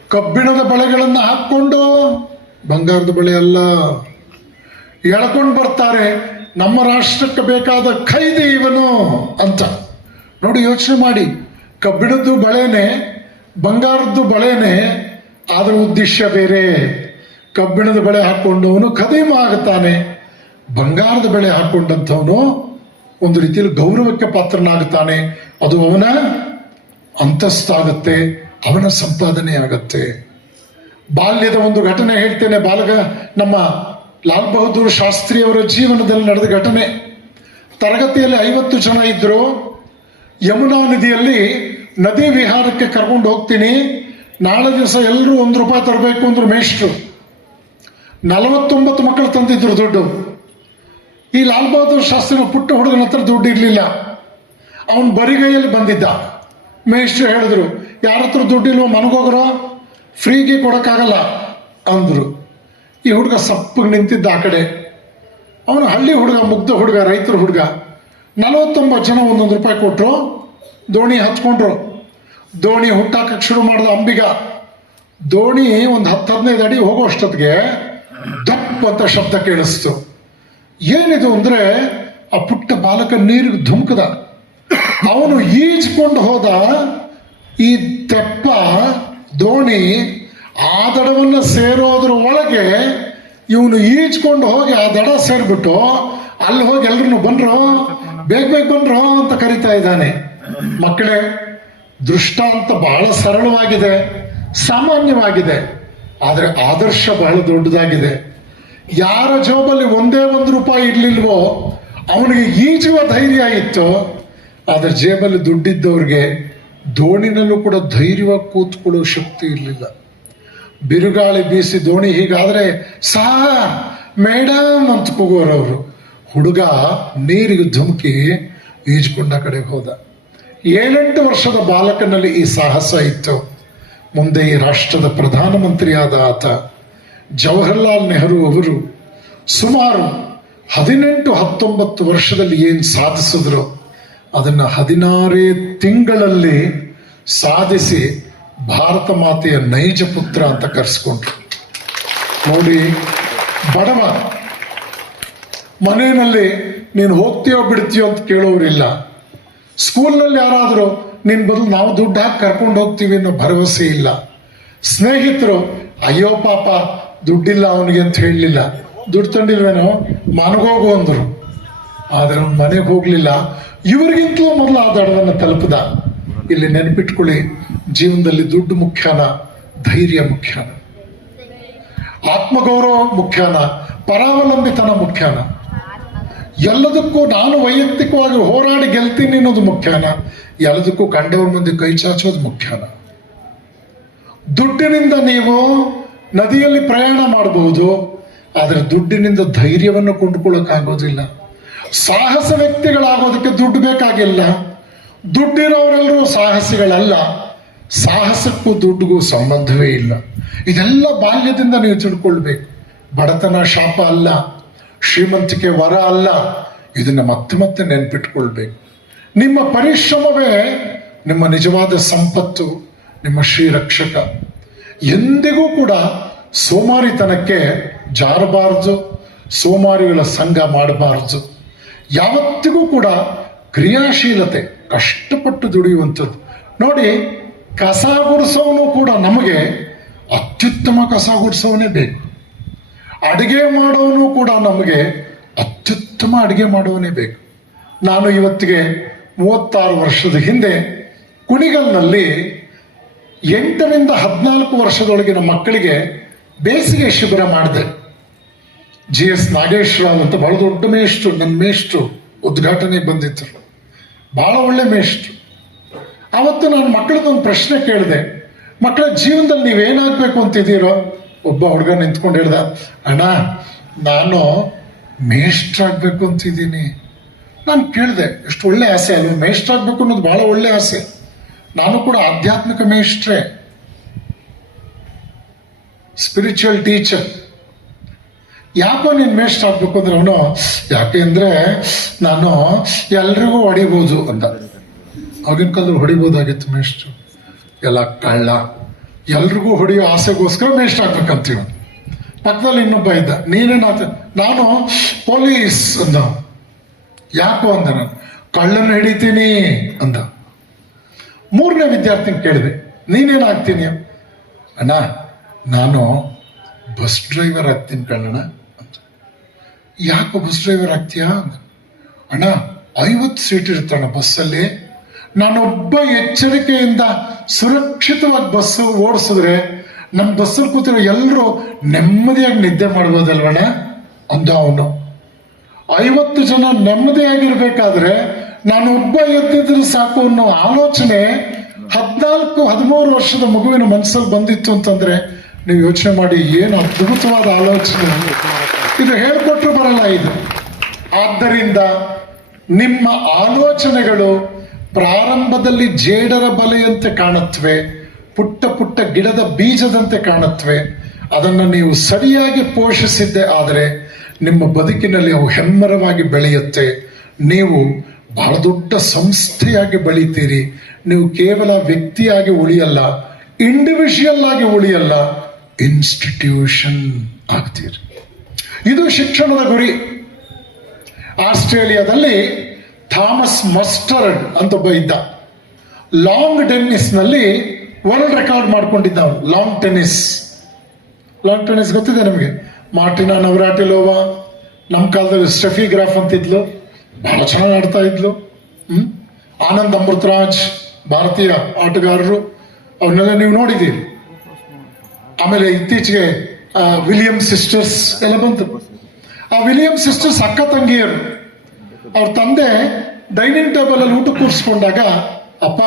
ಕಬ್ಬಿಣದ ಬಳೆಗಳನ್ನು ಹಾಕ್ಕೊಂಡು ಬಂಗಾರದ ಬಳೆ ಅಲ್ಲ ಎಳ್ಕೊಂಡು ಬರ್ತಾರೆ. ನಮ್ಮ ರಾಷ್ಟ್ರಕ್ಕೆ ಬೇಕಾದ ಖೈದಿ ಇವನು ಅಂತ. ನೋಡಿ ಯೋಚನೆ ಮಾಡಿ. ಕಬ್ಬಿಣದ್ದು ಬಳೆನೆ ಬಂಗಾರದ್ದು ಬಳೆನೆ ಅದರ ಉದ್ದೇಶ ಬೇರೆ. ಕಬ್ಬಿಣದ ಬಳೆ ಹಾಕೊಂಡವನು ಕದೇಮ ಆಗುತ್ತಾನೆ ಬಂಗಾರದ ಬಳೆ ಹಾಕೊಂಡಂಥವನು ಒಂದು ರೀತಿಯಲ್ಲಿ ಗೌರವಕ್ಕೆ ಪಾತ್ರನಾಗುತ್ತಾನೆ ಅದು ಅವನ ಅಂತಸ್ತಾಗತ್ತೆ, ಅವನ ಸಂಪಾದನೆ ಆಗತ್ತೆ ಬಾಲ್ಯದ ಒಂದು ಘಟನೆ ಹೇಳ್ತೇನೆ ಬಾಲಕ, ನಮ್ಮ ಲಾಲ್ ಬಹದ್ದೂರ್ ಶಾಸ್ತ್ರಿ ಅವರ ಜೀವನದಲ್ಲಿ ನಡೆದ ಘಟನೆ. ತರಗತಿಯಲ್ಲಿ ಐವತ್ತು ಜನ ಇದ್ರು. ಯಮುನಾ ನದಿಯಲ್ಲಿ ನದಿ ವಿಹಾರಕ್ಕೆ ಕರ್ಕೊಂಡು ಹೋಗ್ತೀನಿ. ನಾಳೆ ದಿವಸ ಎಲ್ಲರೂ ಒಂದು ರೂಪಾಯಿ ತರಬೇಕು ಅಂದ್ರು ಮೇಷ್ಟ್ರು. ನಲವತ್ತೊಂಬತ್ತು ಮಕ್ಕಳು ತಂದಿದ್ರು ದುಡ್ಡು. ಈ ಲಾಲ್ ಬಹದ್ದೂರ್ ಶಾಸ್ತ್ರಿ ಪುಟ್ಟ ಹುಡುಗನ ಹತ್ರ ದುಡ್ಡು ಇರಲಿಲ್ಲ. ಅವನು ಬರಿಗೈಯಲ್ಲಿ ಬಂದಿದ್ದ. ಮೇಷ್ಟ್ರು ಹೇಳಿದ್ರು ಯಾರ ಹತ್ರ ದುಡ್ಡಿಲ್ವೋ ಮನಗೋಗ್ರೋ, ಫ್ರೀಗೆ ಕೊಡೋಕ್ಕಾಗಲ್ಲ ಅಂದರು. ಈ ಹುಡುಗ ಸಪ್ಪಗೆ ನಿಂತಿದ್ದ ಆ ಕಡೆ. ಅವನು ಹಳ್ಳಿ ಹುಡುಗ, ಮುಗ್ಧ ಹುಡುಗ, ರೈತರ ಹುಡುಗ. ನಲವತ್ತೊಂಬತ್ತು ಜನ ಒಂದೊಂದು ರೂಪಾಯಿ ಕೊಟ್ಟರು ದೋಣಿ ಹಚ್ಕೊಂಡ್ರು. ದೋಣಿ ಹುಟ್ಟಾಕಕ್ಕೆ ಶುರು ಮಾಡಿದ ಅಂಬಿಗ. ದೋಣಿ ಒಂದು ಹತ್ತು ಹದಿನೈದು ಅಡಿ ಹೋಗೋ ಅಷ್ಟೊತ್ತಿಗೆ ದಪ್ ಅಂತ ಶಬ್ದ ಕೇಳಿಸ್ತು. ಏನಿದು ಅಂದ್ರೆ ಆ ಪುಟ್ಟ ಬಾಲಕ ನೀರಿಗೆ ಧುಮುಕದ. ಅವನು ಈಜ್ಕೊಂಡು ಹೋದ ಈ ತೆಪ್ಪ ದೋಣಿ ಆ ದಡವನ್ನು ಸೇರೋದ್ರ ಒಳಗೆ ಇವನು ಈಜ್ಕೊಂಡು ಹೋಗಿ ಆ ದಡ ಸೇರ್ಬಿಟ್ಟು ಅಲ್ಲಿ ಹೋಗಿ ಎಲ್ರು ಬನ್ರೋ ಬೇಗ ಬೇಗ ಬನ್ರೋ ಅಂತ ಕರಿತಾ ಇದ್ದಾನೆ. ಮಕ್ಕಳೇ, ದೃಷ್ಟಾಂತ ಬಹಳ ಸರಳವಾಗಿದೆ, ಸಾಮಾನ್ಯವಾಗಿದೆ. ಆದರೆ ಆದರ್ಶ ಬಹಳ ದೊಡ್ಡದಾಗಿದೆ. ಯಾರ ಜೋಬಲ್ಲಿ ಒಂದೇ ಒಂದು ರೂಪಾಯಿ ಇರಲಿಲ್ವೋ, ಅವನಿಗೆ ಈಜುವ ಧೈರ್ಯ ಇತ್ತು. ಆದರೆ ಜೇಬಲ್ಲಿ ದುಡ್ಡಿದ್ದವ್ರಿಗೆ ದೋಣಿನಲ್ಲೂ ಕೂಡ ಧೈರ್ಯವಾಗಿ ಕೂತ್ಕೊಳ್ಳೋ ಶಕ್ತಿ ಇರಲಿಲ್ಲ. ಬಿರುಗಾಳಿ ಬೀಸಿ ದೋಣಿ ಹೀಗಾದ್ರೆ ಸಾ ಮೇಡಮ್ ಅಂತ ಕೂಗೋರವರು ಹುಡುಗ ನೀರಿಗೆ ಧುಮುಕಿ ಈಜ್ಕೊಂಡ ಕಡೆಗೆ ಹೋದ. ಏಳೆಂಟು ವರ್ಷದ ಬಾಲಕನಲ್ಲಿ ಈ ಸಾಹಸ ಇತ್ತು. ಮುಂದೆ ಈ ರಾಷ್ಟ್ರದ ಪ್ರಧಾನಮಂತ್ರಿಯಾದ ಆತ ಜವಹರ್ಲಾಲ್ ನೆಹರು ಅವರು ಸುಮಾರು ಹದಿನೆಂಟು ಹತ್ತೊಂಬತ್ತು ವರ್ಷದಲ್ಲಿ ಏನು ಸಾಧಿಸಿದ್ರು ಅದನ್ನು ಹದಿನಾರೇ ತಿಂಗಳಲ್ಲಿ ಸಾಧಿಸಿ ಭಾರತ ಮಾತೆಯ ನೈಜ ಪುತ್ರ ಅಂತ ಕರೆಸ್ಕೊಂಡ್ರು. ನೋಡಿ, ಬಡವ, ಮನೆಯಲ್ಲಿ ನೀನು ಹೋಗ್ತೀಯೋ ಬಿಡ್ತೀಯೋ ಅಂತ ಕೇಳೋರಿಲ್ಲ. ಸ್ಕೂಲ್ನಲ್ಲಿ ಯಾರಾದರೂ ನಿನ್ ಬದಲು ನಾವು ದುಡ್ಡು ಹಾಕಿ ಕರ್ಕೊಂಡು ಹೋಗ್ತೀವಿ ಅನ್ನೋ ಭರವಸೆ ಇಲ್ಲ. ಸ್ನೇಹಿತರು, ಅಯ್ಯೋ ಪಾಪ, ದುಡ್ಡಿಲ್ಲ ಅವನಿಗೆ ಅಂತ ಹೇಳಲಿಲ್ಲ. ದುಡ್ಡು ತಂಡಿಲ್ವೇನೋ ಮನಗೋಗು ಅಂದರು. ಆದ್ರೆ ಅವ್ನು ಮನೆಗೆ ಹೋಗಲಿಲ್ಲ. ಇವರಿಗಿಂತಲೂ ಮೊದಲು ಆ ದಡವನ್ನು ತಲುಪದ. ಇಲ್ಲಿ ನೆನಪಿಟ್ಕೊಳ್ಳಿ, ಜೀವನದಲ್ಲಿ ದುಡ್ಡು ಮುಖ್ಯನ, ಧೈರ್ಯ ಮುಖ್ಯನ. ಆತ್ಮಗೌರವ ಮುಖ್ಯನ, ಪರಾವಲಂಬಿತನ ಮುಖ್ಯನ. ಎಲ್ಲದಕ್ಕೂ ನಾನು ವೈಯಕ್ತಿಕವಾಗಿ ಹೋರಾಡಿ ಗೆಲ್ತೀನಿ ಅನ್ನೋದು ಮುಖ್ಯನ. ಎಲ್ಲದಕ್ಕೂ ಕಂಡವ್ರ ಮುಂದೆ ಕೈ ಚಾಚೋದು ಮುಖ್ಯನ? ದುಡ್ಡಿನಿಂದ ನೀವು ನದಿಯಲ್ಲಿ ಪ್ರಯಾಣ ಮಾಡಬಹುದು ಆದರೆ ದುಡ್ಡಿನಿಂದ ಧೈರ್ಯವನ್ನು ಕೊಂಡುಕೊಳ್ಳೋಕ್ಕಾಗೋದಿಲ್ಲ. ಸಾಹಸ ವ್ಯಕ್ತಿಗಳಾಗೋದಕ್ಕೆ ದುಡ್ಡು ಬೇಕಾಗಿಲ್ಲ. ದುಡ್ಡಿರೋರೆಲ್ಲರೂ ಸಾಹಸಿಗಳಲ್ಲ. ಸಾಹಸಕ್ಕೂ ದುಡ್ಡಿಗೂ ಸಂಬಂಧವೇ ಇಲ್ಲ. ಇದೆಲ್ಲ ಬಾಲ್ಯದಿಂದ ನೀವು ತಿಳ್ಕೊಳ್ಬೇಕು. ಬಡತನ ಶಾಪ ಅಲ್ಲ. ಶ್ರೀಮಂತಿಕೆ ವರ ಅಲ್ಲ. ಇದನ್ನ ಮತ್ತೆ ಮತ್ತೆ ನೆನ್ಪಿಟ್ಕೊಳ್ಬೇಕು. ನಿಮ್ಮ ಪರಿಶ್ರಮವೇ ನಿಮ್ಮ ನಿಜವಾದ ಸಂಪತ್ತು, ನಿಮ್ಮ ಶ್ರೀರಕ್ಷಕ. ಎಂದಿಗೂ ಕೂಡ ಸೋಮಾರಿತನಕ್ಕೆ ಜಾರಬಾರದು, ಸೋಮಾರಿಗಳ ಸಂಘ ಮಾಡಬಾರದು. ಯಾವತ್ತಿಗೂ ಕೂಡ ಕ್ರಿಯಾಶೀಲತೆ, ಕಷ್ಟಪಟ್ಟು ದುಡಿಯುವಂಥದ್ದು. ನೋಡಿ, ಕಸ ಗುಡಿಸೋನು ಕೂಡ ನಮಗೆ ಅತ್ಯುತ್ತಮ ಕಸ ಗುಡಿಸೋನೇ ಬೇಕು. ಅಡುಗೆ ಮಾಡೋನು ಕೂಡ ನಮಗೆ ಅತ್ಯುತ್ತಮ ಅಡುಗೆ ಮಾಡೋನೇ ಬೇಕು. ನಾನು ಇವತ್ತಿಗೆ ಮೂವತ್ತಾರು ವರ್ಷದ ಹಿಂದೆ ಕುಣಿಗಲ್ನಲ್ಲಿ ಎಂಟರಿಂದ ಹದಿನಾಲ್ಕು ವರ್ಷದೊಳಗಿನ ಮಕ್ಕಳಿಗೆ ಬೇಸಿಗೆ ಶಿಬಿರ ಮಾಡಿದೆ. ಜಿ ಎಸ್ ನಾಗೇಶ್ವರ ಅಂತ ಬಹಳ ದೊಡ್ಡ ಮೇಷ್ಟ್ರು ನನ್ನ ಮೇಷ್ಟ್ರು, ಉದ್ಘಾಟನೆ ಬಂದಿದ್ದರು ಬಹಳ ಒಳ್ಳೆ ಮೇಷ್ಟ್ರು. ಅವತ್ತು ನಾನು ಮಕ್ಕಳದೊಂದು ಪ್ರಶ್ನೆ ಕೇಳಿದೆ. ಮಕ್ಕಳ, ಜೀವನದಲ್ಲಿ ನೀವೇನಾಗಬೇಕು ಅಂತಿದ್ದೀರೋ? ಒಬ್ಬ ಹುಡುಗ ನಿಂತ್ಕೊಂಡು ಹೇಳ್ದ, ಅಣ್ಣ, ನಾನು ಮೇಷ್ಟ್ರಾಗಬೇಕು ಅಂತಿದ್ದೀನಿ. ನಾನು ಕೇಳಿದೆ, ಎಷ್ಟು ಒಳ್ಳೆ ಆಸೆ ಅಲ್ವ ಮೇಷ್ಟ್ರಾಗಬೇಕು ಅನ್ನೋದು ಬಹಳ ಒಳ್ಳೆ ಆಸೆ. ನಾನು ಕೂಡ ಆಧ್ಯಾತ್ಮಿಕ ಮೇಷ್ಟ್ರೆ. ಸ್ಪಿರಿಚುವಲ್ ಟೀಚರ್ ಯಾಕೋ ನೀನು ಮೇಷ್ಟ್ರ ಆಗ್ಬೇಕು ಅಂದ್ರೆ ಅವನು, ಯಾಕೆ ಅಂದ್ರೆ ನಾನು ಎಲ್ರಿಗೂ ಹೊಡಿಬೋದು ಅಂತ. ಆಗಿನ ಕಾಲದಲ್ಲಿ ಹೊಡಿಬೋದಾಗಿತ್ತು ಮೇಷ್ಟ್ರು? ಎಲ್ಲ ಕಳ್ಳ. ಎಲ್ರಿಗೂ ಹೊಡೆಯೋ ಆಸೆಗೋಸ್ಕರ ಮೇಷ್ಟ್ ಆಗ್ಬೇಕಂತೀವಿ. ಪಕ್ಕದಲ್ಲಿ ಇನ್ನೊಬ್ಬ ಇದ್ದ. ನೀನೇನಾತ ನಾನು ಪೊಲೀಸ್ ಅಂದ. ಯಾಕೋ ಅಂದ ನಾನು ಕಳ್ಳನ ಹಿಡಿತೀನಿ ಅಂದ. ಮೂರನೇ ವಿದ್ಯಾರ್ಥಿನ ಕೇಳಿದೆ, ನೀನೇನಾಗ್ತೀನಿ? ಅಣ್ಣ, ನಾನು ಬಸ್ ಡ್ರೈವರ್ ಆಗ್ತೀನಿ ಕಣ್ಣಣ್ಣ ಅಂತ ಯಾಕೋ ಬಸ್ ಡ್ರೈವರ್ ಆಗ್ತೀಯಾ? ಅಂದ. ಅಣ್ಣ, ಐವತ್ತು ಸೀಟ್ ಇರ್ತಾಣ ಬಸ್ಸಲ್ಲಿ ನಾನೊಬ್ಬ ಎಚ್ಚರಿಕೆಯಿಂದ ಸುರಕ್ಷಿತವಾಗಿ ಬಸ್ ಓಡಿಸಿದ್ರೆ ನಮ್ಮ ಬಸ್ಸಲ್ಲಿ ಕೂತಿರೋ ಎಲ್ಲರೂ ನೆಮ್ಮದಿಯಾಗಿ ನಿದ್ದೆ ಮಾಡ್ಬೋದಲ್ವಣ್ಣ? ಅಂದ ಅವನು. ಐವತ್ತು ಜನ ನೆಮ್ಮದಿಯಾಗಿರ್ಬೇಕಾದ್ರೆ ನಾನು ಒಬ್ಬ ಎದ್ದಿದ್ರೆ ಸಾಕು ಅನ್ನೋ ಆಲೋಚನೆ ಹದಿನಾಲ್ಕು, ಹದಿಮೂರು ವರ್ಷದ ಮಗುವಿನ ಮನಸ್ಸಲ್ಲಿ ಬಂದಿತ್ತು ಅಂತಂದ್ರೆ ನೀವು ಯೋಚನೆ ಮಾಡಿ ಏನು ಅದ್ಭುತವಾದ ಆಲೋಚನೆ ಇದು ಹೇಳ್ಕೊಟ್ರು ಬರಲ್ಲ ಇದು. ಆದ್ದರಿಂದ ನಿಮ್ಮ ಆಲೋಚನೆಗಳು ಪ್ರಾರಂಭದಲ್ಲಿ ಜೇಡರ ಬಲೆಯಂತೆ ಕಾಣುತ್ತವೆ, ಪುಟ್ಟ ಪುಟ್ಟ ಗಿಡದ ಬೀಜದಂತೆ ಕಾಣುತ್ತವೆ. ಅದನ್ನು ನೀವು ಸರಿಯಾಗಿ ಪೋಷಿಸಿದ್ದೆ ಆದರೆ ನಿಮ್ಮ ಬದುಕಿನಲ್ಲಿ ಅವು ಹೆಮ್ಮರವಾಗಿ ಬೆಳೆಯುತ್ತೆ. ನೀವು ಬಹಳ ದೊಡ್ಡ ಸಂಸ್ಥೆಯಾಗಿ ಬೆಳಿತೀರಿ. ನೀವು ಕೇವಲ ವ್ಯಕ್ತಿಯಾಗಿ ಉಳಿಯಲ್ಲ ಇಂಡಿವಿಜುವಲ್ ಆಗಿ ಉಳಿಯಲ್ಲ ಇನ್ಸ್ಟಿಟ್ಯೂಷನ್ ಆಗ್ತೀರಿ. ಇದು ಶಿಕ್ಷಣದ ಗುರಿ. ಆಸ್ಟ್ರೇಲಿಯಾದಲ್ಲಿ ಥಾಮಸ್ ಮಸ್ಟರ್ಡ್ ಅಂತ ಒಬ್ಬ ಇದ್ದ. ಲಾಂಗ್ ಟೆನ್ನಿಸ್ನಲ್ಲಿ ವರ್ಲ್ಡ್ ರೆಕಾರ್ಡ್ ಮಾಡ್ಕೊಂಡಿದ್ದ ಲಾಂಗ್ ಟೆನ್ನಿಸ್. ಲಾಂಗ್ ಟೆನ್ನಿಸ್ ಗೊತ್ತಿದೆ ನಮಗೆ? ಮಾರ್ಟಿನಾ ನವರಾಟಿಲೋವಾ ನಮ್ಮ ಕಾಲದಲ್ಲಿ ಸ್ಟೆಫಿ ಗ್ರಾಫ್ ಅಂತಿದ್ಲು. ಬಹಳ ಚೆನ್ನಾಗಿ ಆಡ್ತಾ ಇದ್ಲು. ಹ್ಮ್? ಆನಂದ್ ಅಮೃತರಾಜ್, ಭಾರತೀಯ ಆಟಗಾರರು ಅವನ್ನೆಲ್ಲ ನೀವು ನೋಡಿದ್ದೀರಿ. ಆಮೇಲೆ ಇತ್ತೀಚೆಗೆ ವಿಲಿಯಂ ಸಿಸ್ಟರ್ಸ್ ಎಲ್ಲ ಬಂತು. ಆ ವಿಲಿಯಂ ಸಿಸ್ಟರ್ಸ್ ಅಕ್ಕ ತಂಗಿಯರು. ಅವ್ರ ತಂದೆ ಡೈನಿಂಗ್ ಟೇಬಲ್ ಅಲ್ಲಿ ಊಟ ಕೂರಿಸ್ಕೊಂಡಾಗ, ಅಪ್ಪ